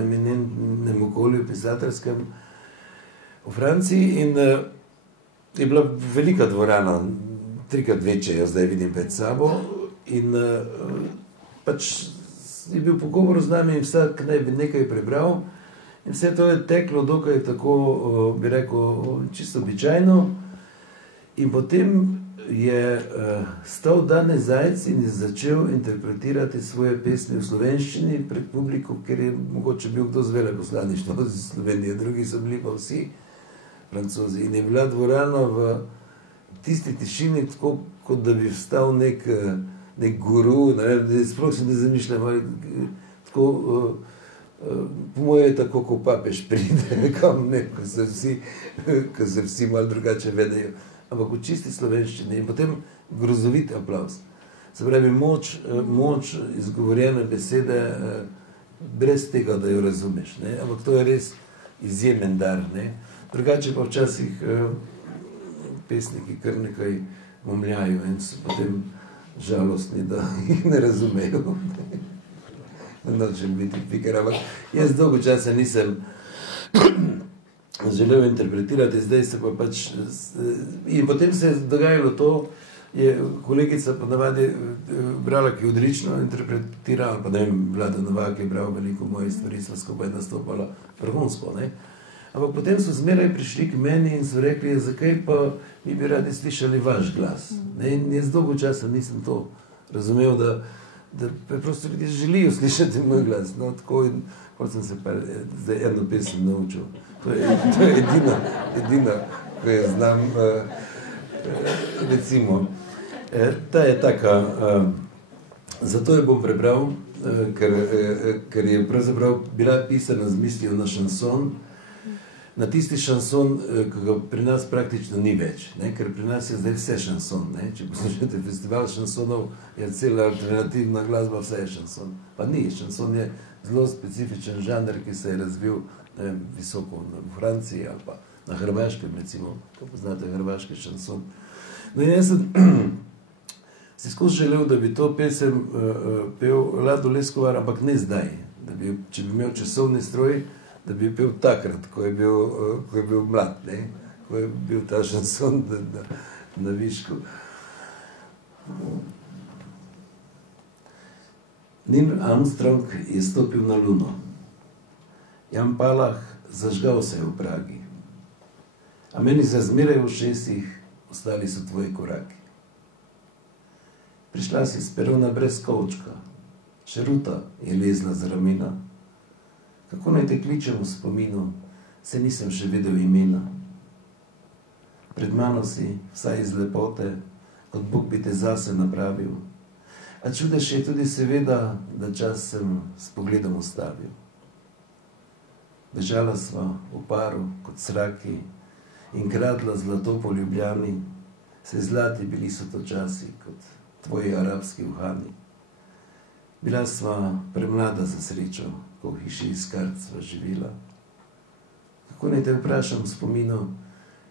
eminentnem okolju pisateljskem v Franciji in je bila velika dvorana, 3x večja, jaz zdaj vidim pred sabo. In pač je bil pogovor z nami in vsak naj bi nekaj prebral in vse to je teklo dokaj tako, bi rekel, čisto običajno in potem je stal Dane Zajc in je začel interpretirati svoje pesmi v slovenščini pred publiko, ker je mogoče bil kdo z veleposlaništva iz Slovenije, drugi so bili pa vsi Francozi in je bila dvorana v tisti tišini tako, kot da bi vstal nek guru, sploh se ne zamišljam, tako, po moje je tako, ko papež pride nekam, ne, ko se vsi malo drugače vedejo, ampak v čisti slovenščini in potem grozovit aplavz. Se pravi, moč izgovorjene besede brez tega, da jo razumeš, ne, ampak to je res izjemen dar, ne. Drugače pa včasih pesniki kar nekaj momljajo in so potem žalostni, da jih ne razumejo. Nočem biti piker, ampak jaz dolgo časa nisem želel interpretirati, zdaj se pa pač... In potem se je dogajalo to, je kolegica ponavadi brala, ki odlično interpretira, ali pa ne vem, Vlada Novak je bral veliko mojih stvari, sva skupaj nastopala vrhunsko, ne? Ampak potem so zmeraj prišli k meni in so rekli, zakaj pa mi bi radi slišali vaš glas. In jaz dolgo časa nisem to razumel, da preprosto ljudje želijo slišati moj glas. No, tako in kot sem se pa zdaj eno pesem naučil. To je edina, ko je znam, recimo. Ta je taka, zato jo bom prebral, ker je pravzaprav bila pisana z mislijo na šanson, na tisti šanson, ki ga pri nas praktično ni več, ne? Ker pri nas je zdaj vse šanson. Ne? Če poslušate festival šansonov, je cela alternativna glasba, vse je šanson. Pa ni, šanson je zelo specifičen žanr, ki se je razvil visoko v Franciji ali pa na Hrvaškem, recimo, ko poznate hrvaški šanson. No in jaz sem si skozi želel, da bi to pesem pel Lado Leskovar, ampak ne zdaj, da bi, če bi imel časovni stroj, da bi pel takrat, ko je bil mlad, ne? Ko je bil ta šanson na višku. Neil Armstrong je stopil na Luno. Jan Palach zažgal se je v Pragi, a meni za zmeraj v ušesih ostali so tvoji koraki. Prišla si s perona brez kovčka, še ruta je lezla z ramena. Kako naj te kličem v spominu, se nisem še vedel imena. Pred mano si, vsaj iz lepote, kot Bog bi te zase napravil. A čudež je tudi seveda, da čas sem s pogledom ustavil. Bežala sva v paru kot sraki in kradla zlato po Ljubljani. Se zlati bili so to časi kot tvoji arabski uhani. Bila sva premlada za srečo, ko v hiši iz kart sva živela. Kako naj te vprašam v spominu,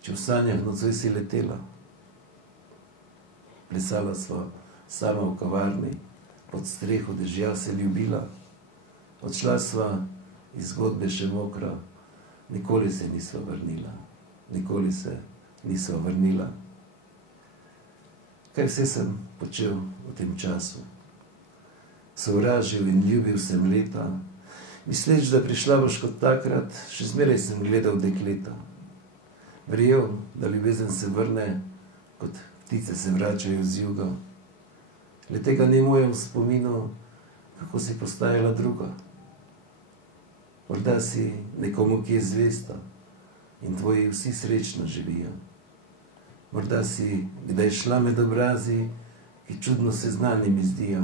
če v sanjah nocoj si letela? Plesala sva sama v kavarni, pod streho dežja se ljubila. Odšla sva iz zgodbe še mokra, nikoli se nisva vrnila. Nikoli se nisva vrnila. Kaj vse sem počel v tem času? Sovražil in ljubil sem leta, misleč, da prišla boš kot takrat, še zmeraj sem gledal dekleta. Verjel, da ljubezen se vrne, kot ptice se vračajo z juga. Le tega ne mojem v spominu, kako si postajala druga. Morda si nekomu, ki je zvesta in tvoji vsi srečno živijo. Morda si kdaj šla med obrazi, ki čudno se znani mi zdijo.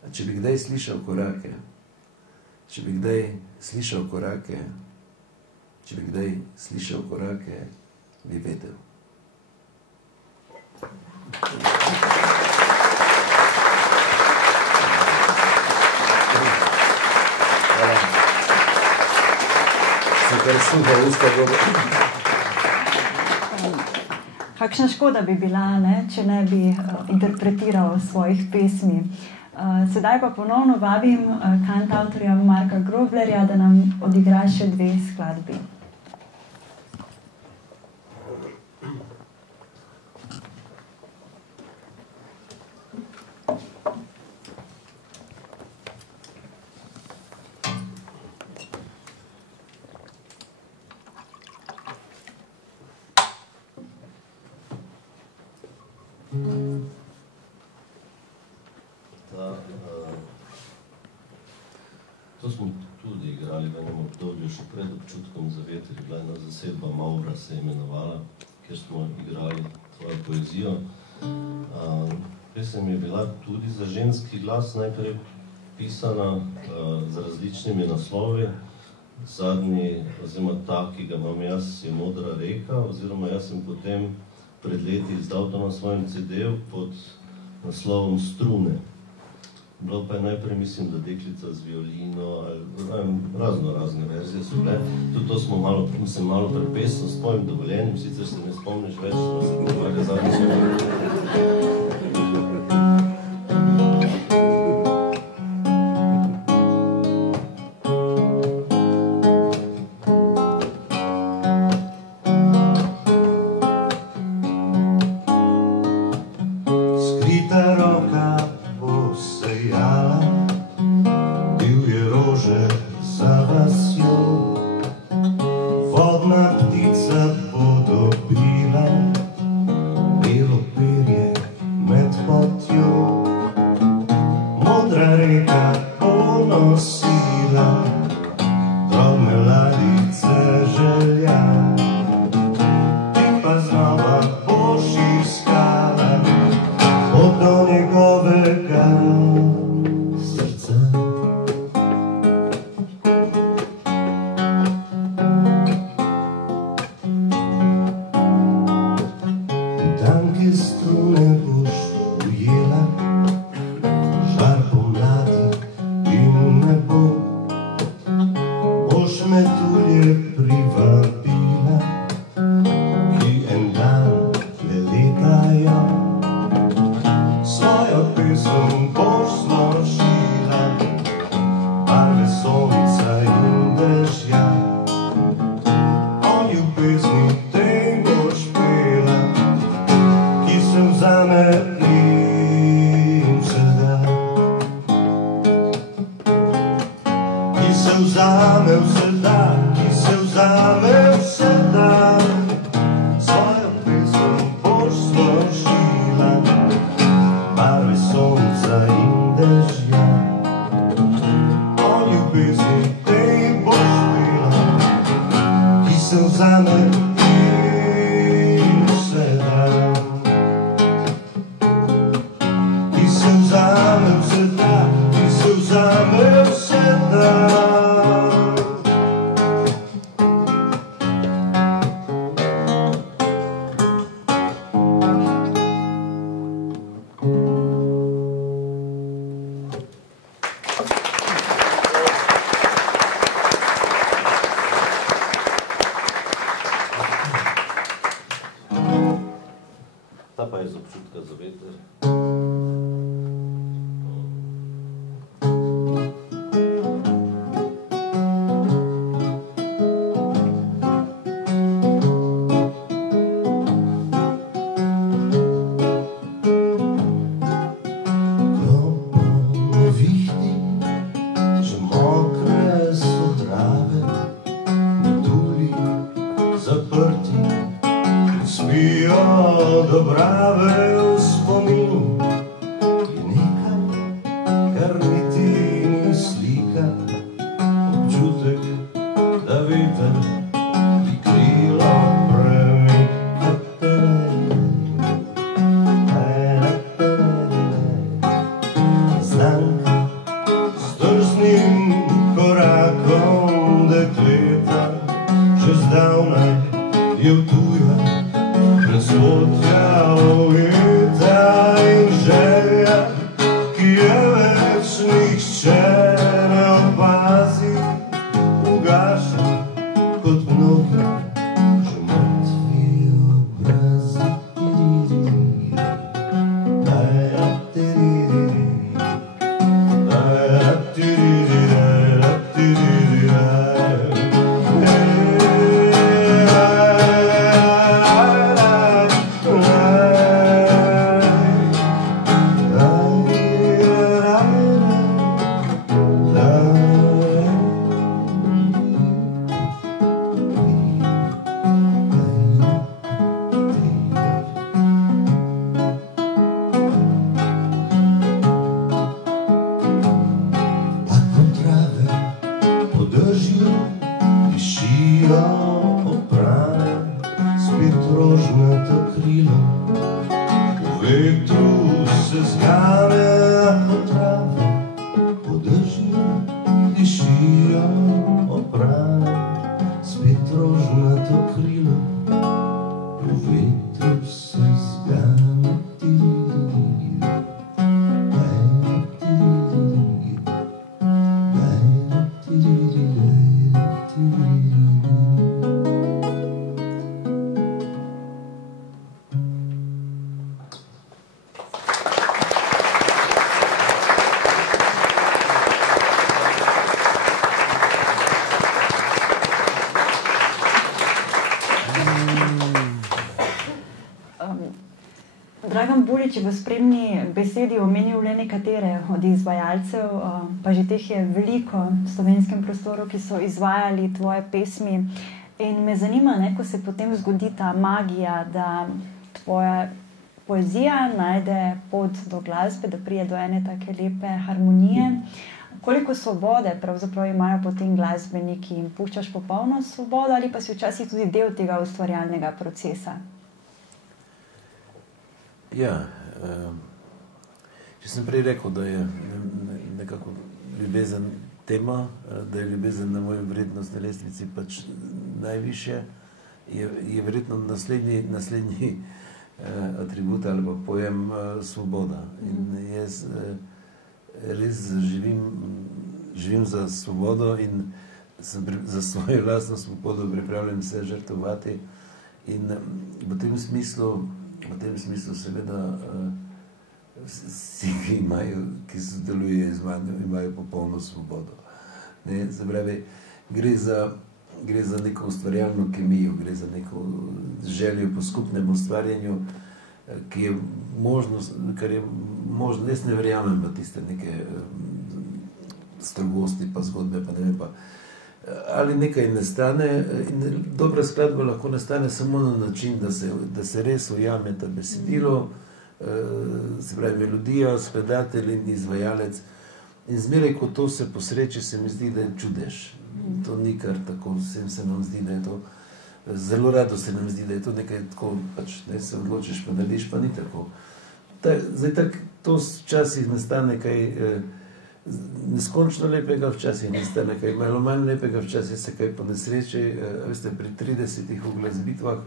A če bi kdaj slišal korake, če bi kdaj slišal korake, če bi kdaj slišal korake, bi vedel. Kakšna škoda bi bila, ne, če ne bi interpretiral svojih pesmi. Sedaj pa ponovno vabim kantavtorja Marka Groblerja, da nam odigra še 2 skladbi. To smo tudi igrali v enem obdobju, še pred občutkom za veter, je bila ena zasedba Maura se je imenovala, kjer smo igrali tvojo poezijo. Pesem je bila tudi za ženski glas najprej pisana z različnimi naslovi. Zadnji, oziroma ta, ki ga imam jaz, je Modra reka, oziroma jaz sem potem pred leti izdal to na svojem CD-ju pod naslovom Strune. Bilo pa je najprej, mislim, da Deklica z violino, razne verzije so bile. Tudi to smo malo prepesno s tvojim dovoljenjem, sicer se ne spomniš več, da se pomaga zadnji. So Purič je v spremni besedi omenil le nekatere od izvajalcev, pa že teh je veliko v slovenskem prostoru, ki so izvajali tvoje pesmi. In me zanima, ne, ko se potem zgodi ta magija, da tvoja poezija najde pot do glasbe, da prije do ene take lepe harmonije. Koliko svobode pravzaprav imajo potem glasbeniki, jim puščaš popolno svobodo ali pa si včasih tudi del tega ustvarjalnega procesa? Ja, če sem prej rekel, da je nekako ljubezen tema, da je ljubezen na moji vrednostni lestvici pač najvišje, je verjetno naslednji atribut ali pa pojem svoboda. In jaz res živim za svobodo in za svojo lastno svobodo pripravljam se žrtvovati. In v tem smislu seveda vsi, ki sodelujejo z mano, imajo popolno svobodo. Ne, se pravi, gre za neko ustvarjalno kemijo, gre za neko željo po skupnem ustvarjanju, ki je možnost, kar je možno, jaz ne verjamem v tiste neke strogosti pa zgodbe, pa ne vem pa. Ali nekaj nastane, in dobra skladba lahko nastane samo na način, da se res ujame ta besedilo, se pravi melodija, skladatelj in izvajalec. In zmeraj, ko to se posreči, se mi zdi, da je čudež. To ni kar tako, vsem se nam zdi, da je to, zelo rado se nam zdi, da je to nekaj tako, pač ne se odločiš, pa narediš, pa ni tako. Zdaj tako, to včasih nastane kaj neskončno lepega, včasih nastane kaj malo manj lepega, včasih se kaj po nesreči, veste, pri 30 uglasbitvah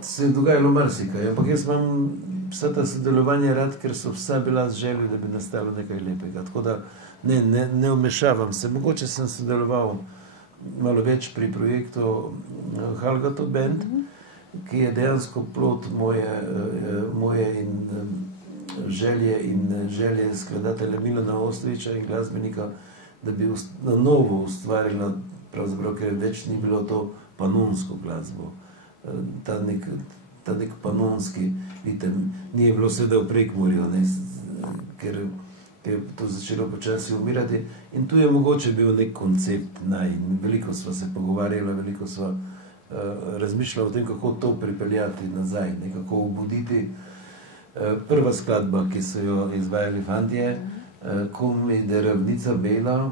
se je dogajalo marsikaj, ampak jaz imam vsa ta sodelovanja rad, ker so vsa bila z željo, da bi nastalo nekaj lepega. Tako da ne vmešavam se. Mogoče sem sodeloval malo več pri projektu Halgato Band, ki je dejansko plod moje in želje skladatelja Milana Ostojića in glasbenika, da bi na novo ustvarila, pravzaprav, ker več ni bilo to panonsko glasbo. Ta nek panonski ritem. Nije bilo seveda v Prekmurju, ker je to začelo počasi umirati. In tu je mogoče bil nek koncept veliko sva se pogovarjala, veliko sva razmišljala o tem, kako to pripeljati nazaj, nekako obuditi. Prva skladba, ki so jo izvajali fantje, Komi de ravnica bela,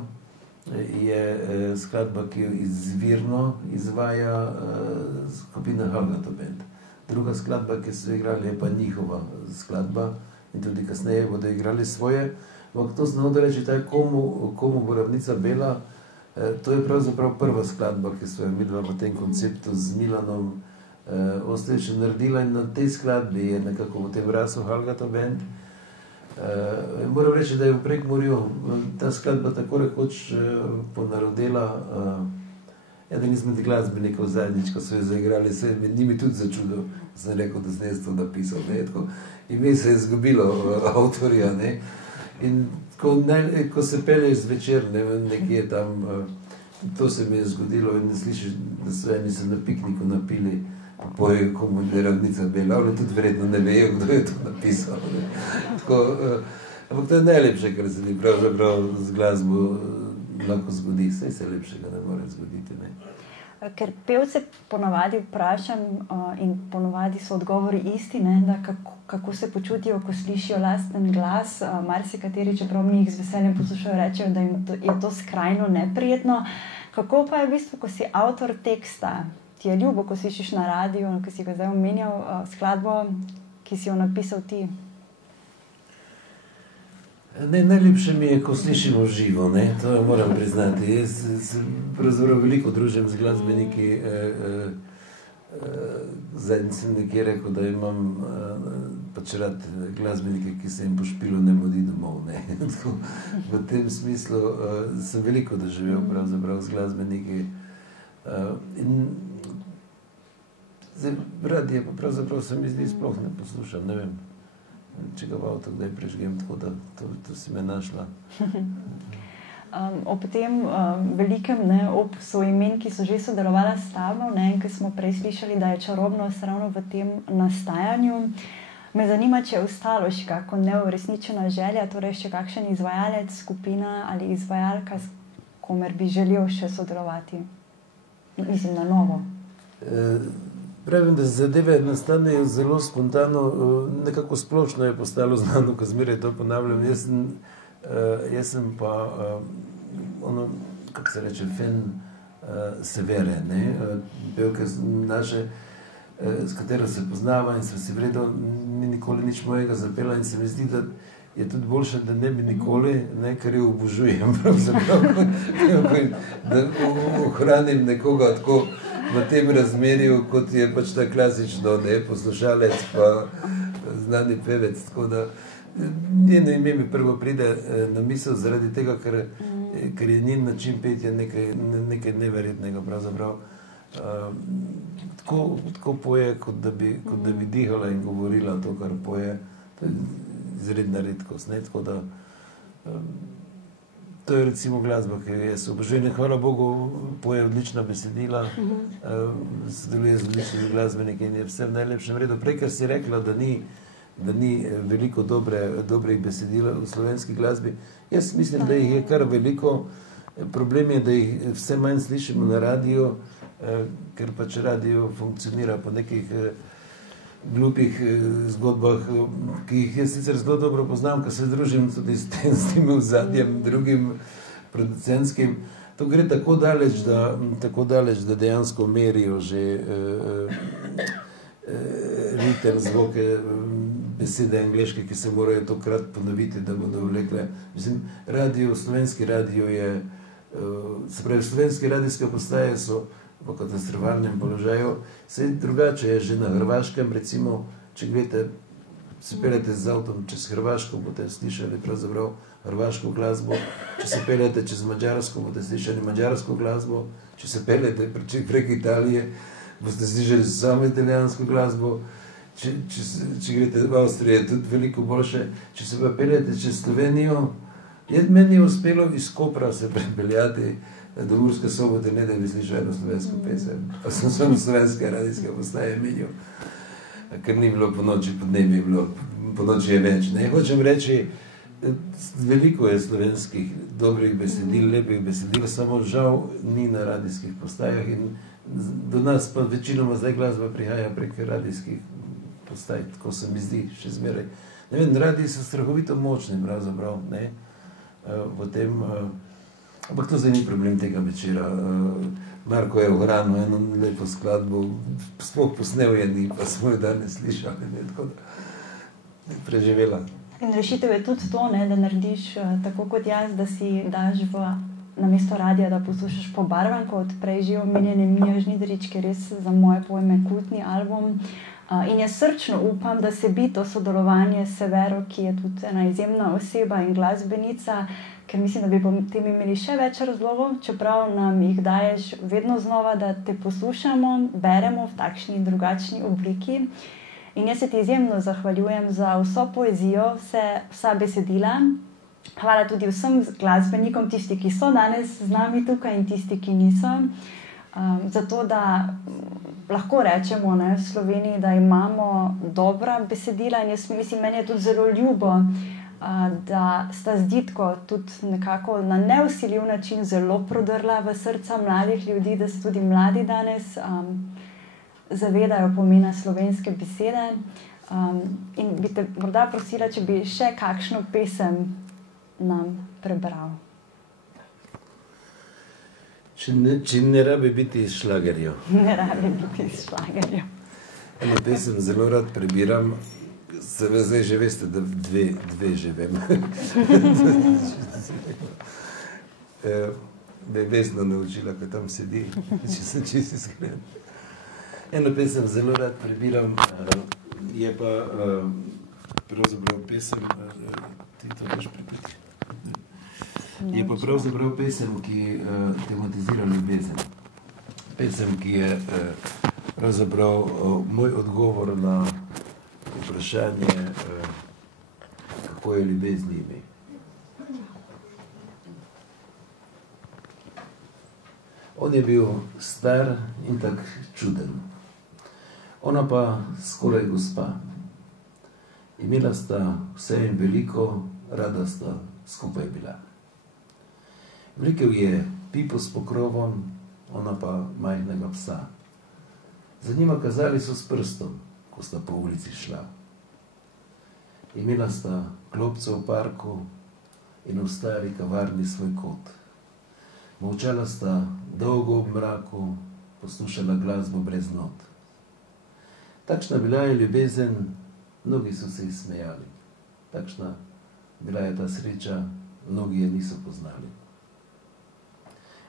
je skladba, ki jo izvirno izvaja skupina Halgato Band. Druga skladba, ki so igrali, je pa njihova skladba in tudi kasneje bodo igrali svoje. Ampak to znamo da reči, ta Komu bo ravnica bela, to je pravzaprav prva skladba, ki so jo midva v tem konceptu z Milanom Ostojićem naredila, in na tej skladbi je nekako v tem rasel Halgato Band. Moram reči, da je v Prekmurju ta skladba tako rekoč ponarodela eden izmed glasbenikov zadnjič, ko so jo zaigrali, se je med njimi tudi začudil, sem rekel, da sem jaz to napisal. Ime se je izgubilo avtorja. In ko se pelješ zvečer, nekje tam, to se mi je zgodilo in slišiš, da so eni se na pikniku napili, pojejo Komu de ravnica bela, ali tudi verjetno ne vejo, kdo je to napisal. Ampak to je najlepše, kar se mi pravzaprav z glasbo lahko zgodi. Vse se lepšega ne more zgoditi. Ker pevce ponavadi vprašam in ponavadi so odgovori isti, da kako se počutijo, ko slišijo lasten glas. Marsikateri, čeprav mi jih z veseljem poslušajo, rečejo, da je to skrajno neprijetno. Kako pa je v bistvu, ko si avtor teksta? Ti je ljubo, ko slišiš na radiju, ko si ga zdaj omenjal, skladbo, ki si jo napisal ti? Najlepše mi je, ko slišimo živo, to moram priznati. Jaz se pravzaprav veliko družim z glasbeniki. Zadnji sem nekje rekel, da imam pač rad glasbenike, ki se jim po špilu ne mudi domov. V tem smislu sem veliko doživel pravzaprav z glasbeniki. In radije pa pravzaprav se mi zdi sploh ne poslušam, ne vem. Če ga v avto kdaj prežgem, tako da to si me našla. Ob tem velikem opusu imen, ki so že sodelovala s tabo, in ki smo prej slišali, da je čarobnost ravno v tem nastajanju, Me zanima, če je ostalo še kako neuresničena želja, torej še kakšen izvajalec, skupina ali izvajalka, s komer bi želel še sodelovati, mislim, na novo. Pravim, da zadeve nastanejo zelo spontano, nekako splošno je postalo znano, ko zmeraj to ponavljam. Jaz sem pa, kako se reče, fan Severe, pevke naše, s katero se poznava in sem si vredo, ni nikoli nič mojega zapela in se mi zdi, da je tudi boljše, da ne bi nikoli, ker jo obožujem, pravzaprav, da ohranim nekoga tako v tem razmerju, kot je pač ta klasično, poslušalec pa znani pevec, tako da njeno ime mi prvo pride na misel zaradi tega, ker je njen način petja nekaj neverjetnega, pravzaprav. Tako poje, kot da bi dihala in govorila to, kar poje. To je izredna redkost, tako da to je recimo glasba, ki jaz obožujem. Hvala Bogu, poje odlična besedila, sodeluje z odličnimi glasbeniki in je vse v najlepšem redu. Prej, ker si rekla, da ni veliko dobrih besedil v slovenski glasbi, jaz mislim, da jih je kar veliko. Problem je, da jih vse manj slišimo na radiju, ker pač radio funkcionira po nekih glupih zgodbah, ki jih jaz sicer zelo dobro poznam, ker se družim tudi s tem ozadjem drugim producentskim. To gre tako daleč, da dejansko merijo že ritem, zvoke, besede angleške, ki se morajo tokrat ponoviti, da bodo vlekle. Mislim, slovenski radio je, se pravi, slovenske radijske postaje so v katastrofalnem položaju. Vse drugače je že na Hrvaškem, recimo, če gledate, se peljete z avtom čez Hrvaško, boste slišali pravzaprav hrvaško glasbo, če se peljete čez Mađarsko, boste slišali mađarsko glasbo, če se peljete prek Italije, boste slišali samo italijansko glasbo, če greste v Avstrijo, je tudi veliko boljše. Če se pa peljete čez Slovenijo, meni je uspelo iz Kopra se prepeljati do Murske Sobote, ne da bi slišal eno slovensko pesem. Pa sem samo slovenske radijske postaje menil, ker ni bilo po noči, podnebi je bilo, po noči je več. Hočem reči, veliko je slovenskih dobrih besedil, lepih besedil, samo žal ni na radijskih postajah in do nas pa večinoma zdaj glasba prihaja prek radijskih postaj, tako se mi zdi še zmeraj. Ne vem, radiji so strahovito močni, pravzaprav, v tem, ampak to zdaj ni problem tega večera. Marko je ohranil eno lepo skladbo, sploh posnel je ni, pa smo jo danes slišali, tako da preživela. In rešitev je tudi to, da narediš tako kot jaz, da si daš na mesto radija, da poslušaš Pobarvanko, od prej že omenjene Mija Žnidarič, ki je res za moje pojme kultni album. In jaz srčno upam, da se bi to sodelovanje s Severo, ki je tudi ena izjemna oseba in glasbenica, ker mislim, da bi potem imeli še več razlogov, čeprav nam jih daješ vedno znova, da te poslušamo, beremo v takšni in drugačni obliki. In jaz se ti izjemno zahvaljujem za vso poezijo, vsa besedila. Hvala tudi vsem glasbenikom, tisti, ki so danes z nami tukaj in tisti, ki niso. Zato, da lahko rečemo v Sloveniji, da imamo dobra besedila in jaz mislim, meni je tudi zelo ljubo, da sta z Ditko tudi nekako na nevsiljiv način zelo prodrla v srca mladih ljudi, da se tudi mladi danes zavedajo pomena slovenske besede. In bi te morda prosila, če bi še kakšno pesem nam prebral. Če ne rabi biti iz šlagerjev. Ne rabi biti iz šlagerjev. Eno pesem zelo rad prebiram, zdaj že veste, da dve že vem. Me je Vesna naučila, ko tam sedi, če sem čisto iskren. Eno pesem zelo rad prebiram, je pa pravzaprav pesem, ti to veš pripeti. Je pa pravzaprav pesem, ki tematizira ljubezen. Pesem, ki je pravzaprav moj odgovor na vprašanje, kako je ljubezni ime. On je bil star in tak čuden. Ona pa skoraj gospa. Imela sta vse in veliko, rada sta skupaj bila. Vlekel je pipo s pokrovom, ona pa majhnega psa. Za njima kazali so s prstom, ko sta po ulici šla. Imela sta klopce v parku in v stari kavarni svoj kot. Molčala sta dolgo v mraku, poslušala glasbo brez not. Takšna bila je ljubezen, mnogi so se ji smejali. Takšna bila je ta sreča, mnogi je niso poznali.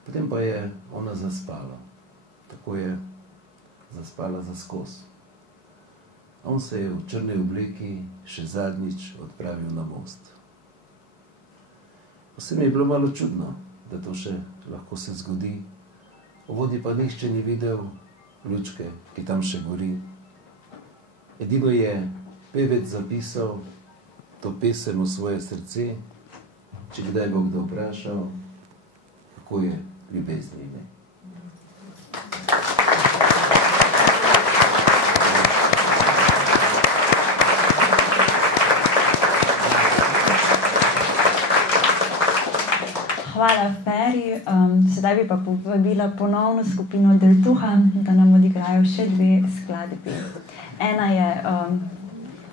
Potem pa je ona zaspala. Tako je zaspala zaskos. On se je v črni obleki še zadnjič odpravil na most. Vsem je bilo malo čudno, da to še lahko se zgodi. V vodi pa nihče ni videl lučke, ki tam še gori. Edino je pevec zapisal to pesem v svoje srce, če kdaj bo kdo vprašal, kako je ljubezni ime. Hvala, Feri. Sedaj bi pa povabila ponovno skupino Deltuha, da nam odigrajo še dve skladbi. Ena je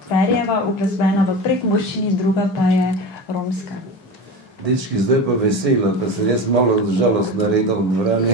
Ferijeva, uglasbena v prekmurščini, druga pa je romska. Dečki, zdaj pa veselo, pa sem jaz malo žalost naredil v dvorani.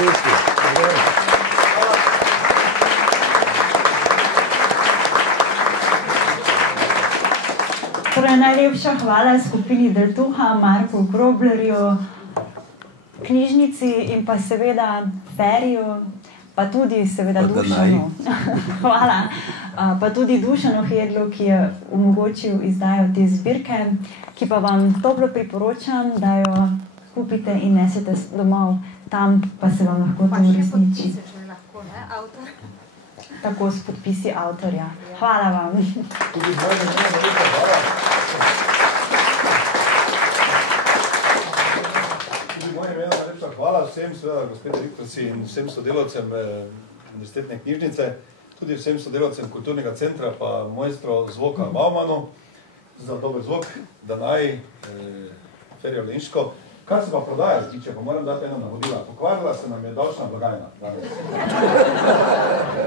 dobrodošli. Torej, najlepša hvala skupini Deltuha, Marku Groblerju, knjižnici in pa seveda Feriju, pa tudi seveda Dušanu. Hvala. Pa tudi Dušanu Hedlu, ki je omogočil izdajo te zbirke, ki pa vam toplo priporočam, da jo kupite in nesete domov, tam pa se vam lahko to uresniči. Tako s podpisi avtorja. Hvala vam. Tudi hvala. Hvala vsem, seveda, gospod direktorci in vsem sodelavcem Univerzitetne knjižnice, tudi vsem sodelavcem Kulturnega centra, pa mojstro zvoka Baumanu za dober zvok, Danaj, Ferjo Lenško. Kar se pa prodaja tiče, pa moram dati eno navodila. Pokvarila se nam je davčna blagajna.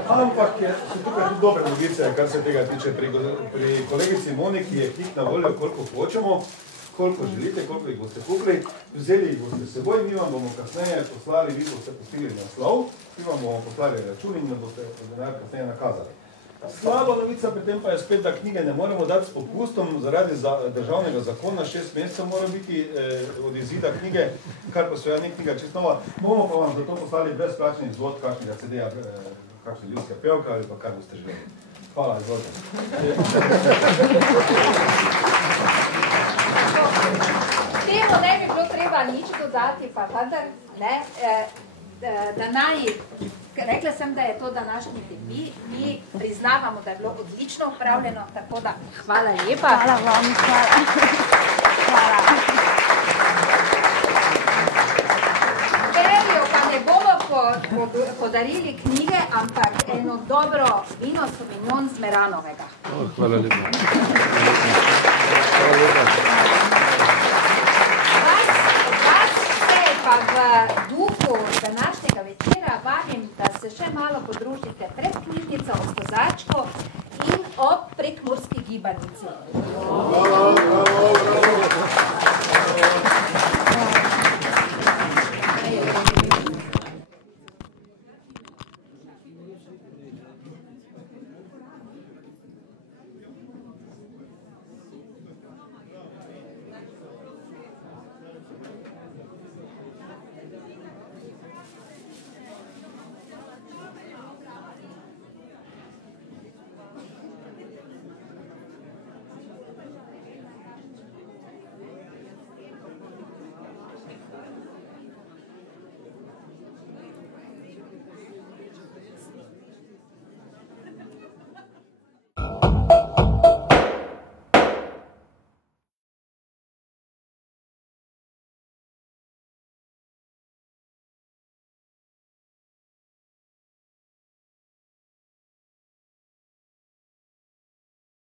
Ampak so tukaj tudi dobre novice, kar se tega tiče. Pri kolegici Moniki je knjig na voljo, koliko hočemo, koliko želite, koliko jih boste kupili. Vzeli jih boste seboj, mi vam bomo kasneje poslali, vi boste postili naslov, mi vam bomo poslali račun in boste denar kasneje nakazali. Slaba novica pri tem pa je spet, da knjige ne moremo dati s popustom zaradi državnega zakona, 6 mesecev mora biti od izida knjige, kar pa svoja knjiga čisto nova. Bomo pa vam zato poslali brezplačni izvod kakšnega CD-ja, kakšne ljudske pevke ali pa kar boste želeli. Hvala, izvolite. Temu ne bi bilo treba nič dodati, pa vendar, ne, rekla sem, da je to današnji debi, mi priznavamo, da je bilo odlično upravljeno, tako da hvala lepa. Hvala vam, hvala. Feriju pa ne bomo podarili knjige, ampak eno dobro vino Sauvignon z Meranovega. Hvala lepa. Pa v duhu današnjega večera vabim, da se še malo podružite pred knjižnico ob Kozačku in ob Prekmurski gibanici.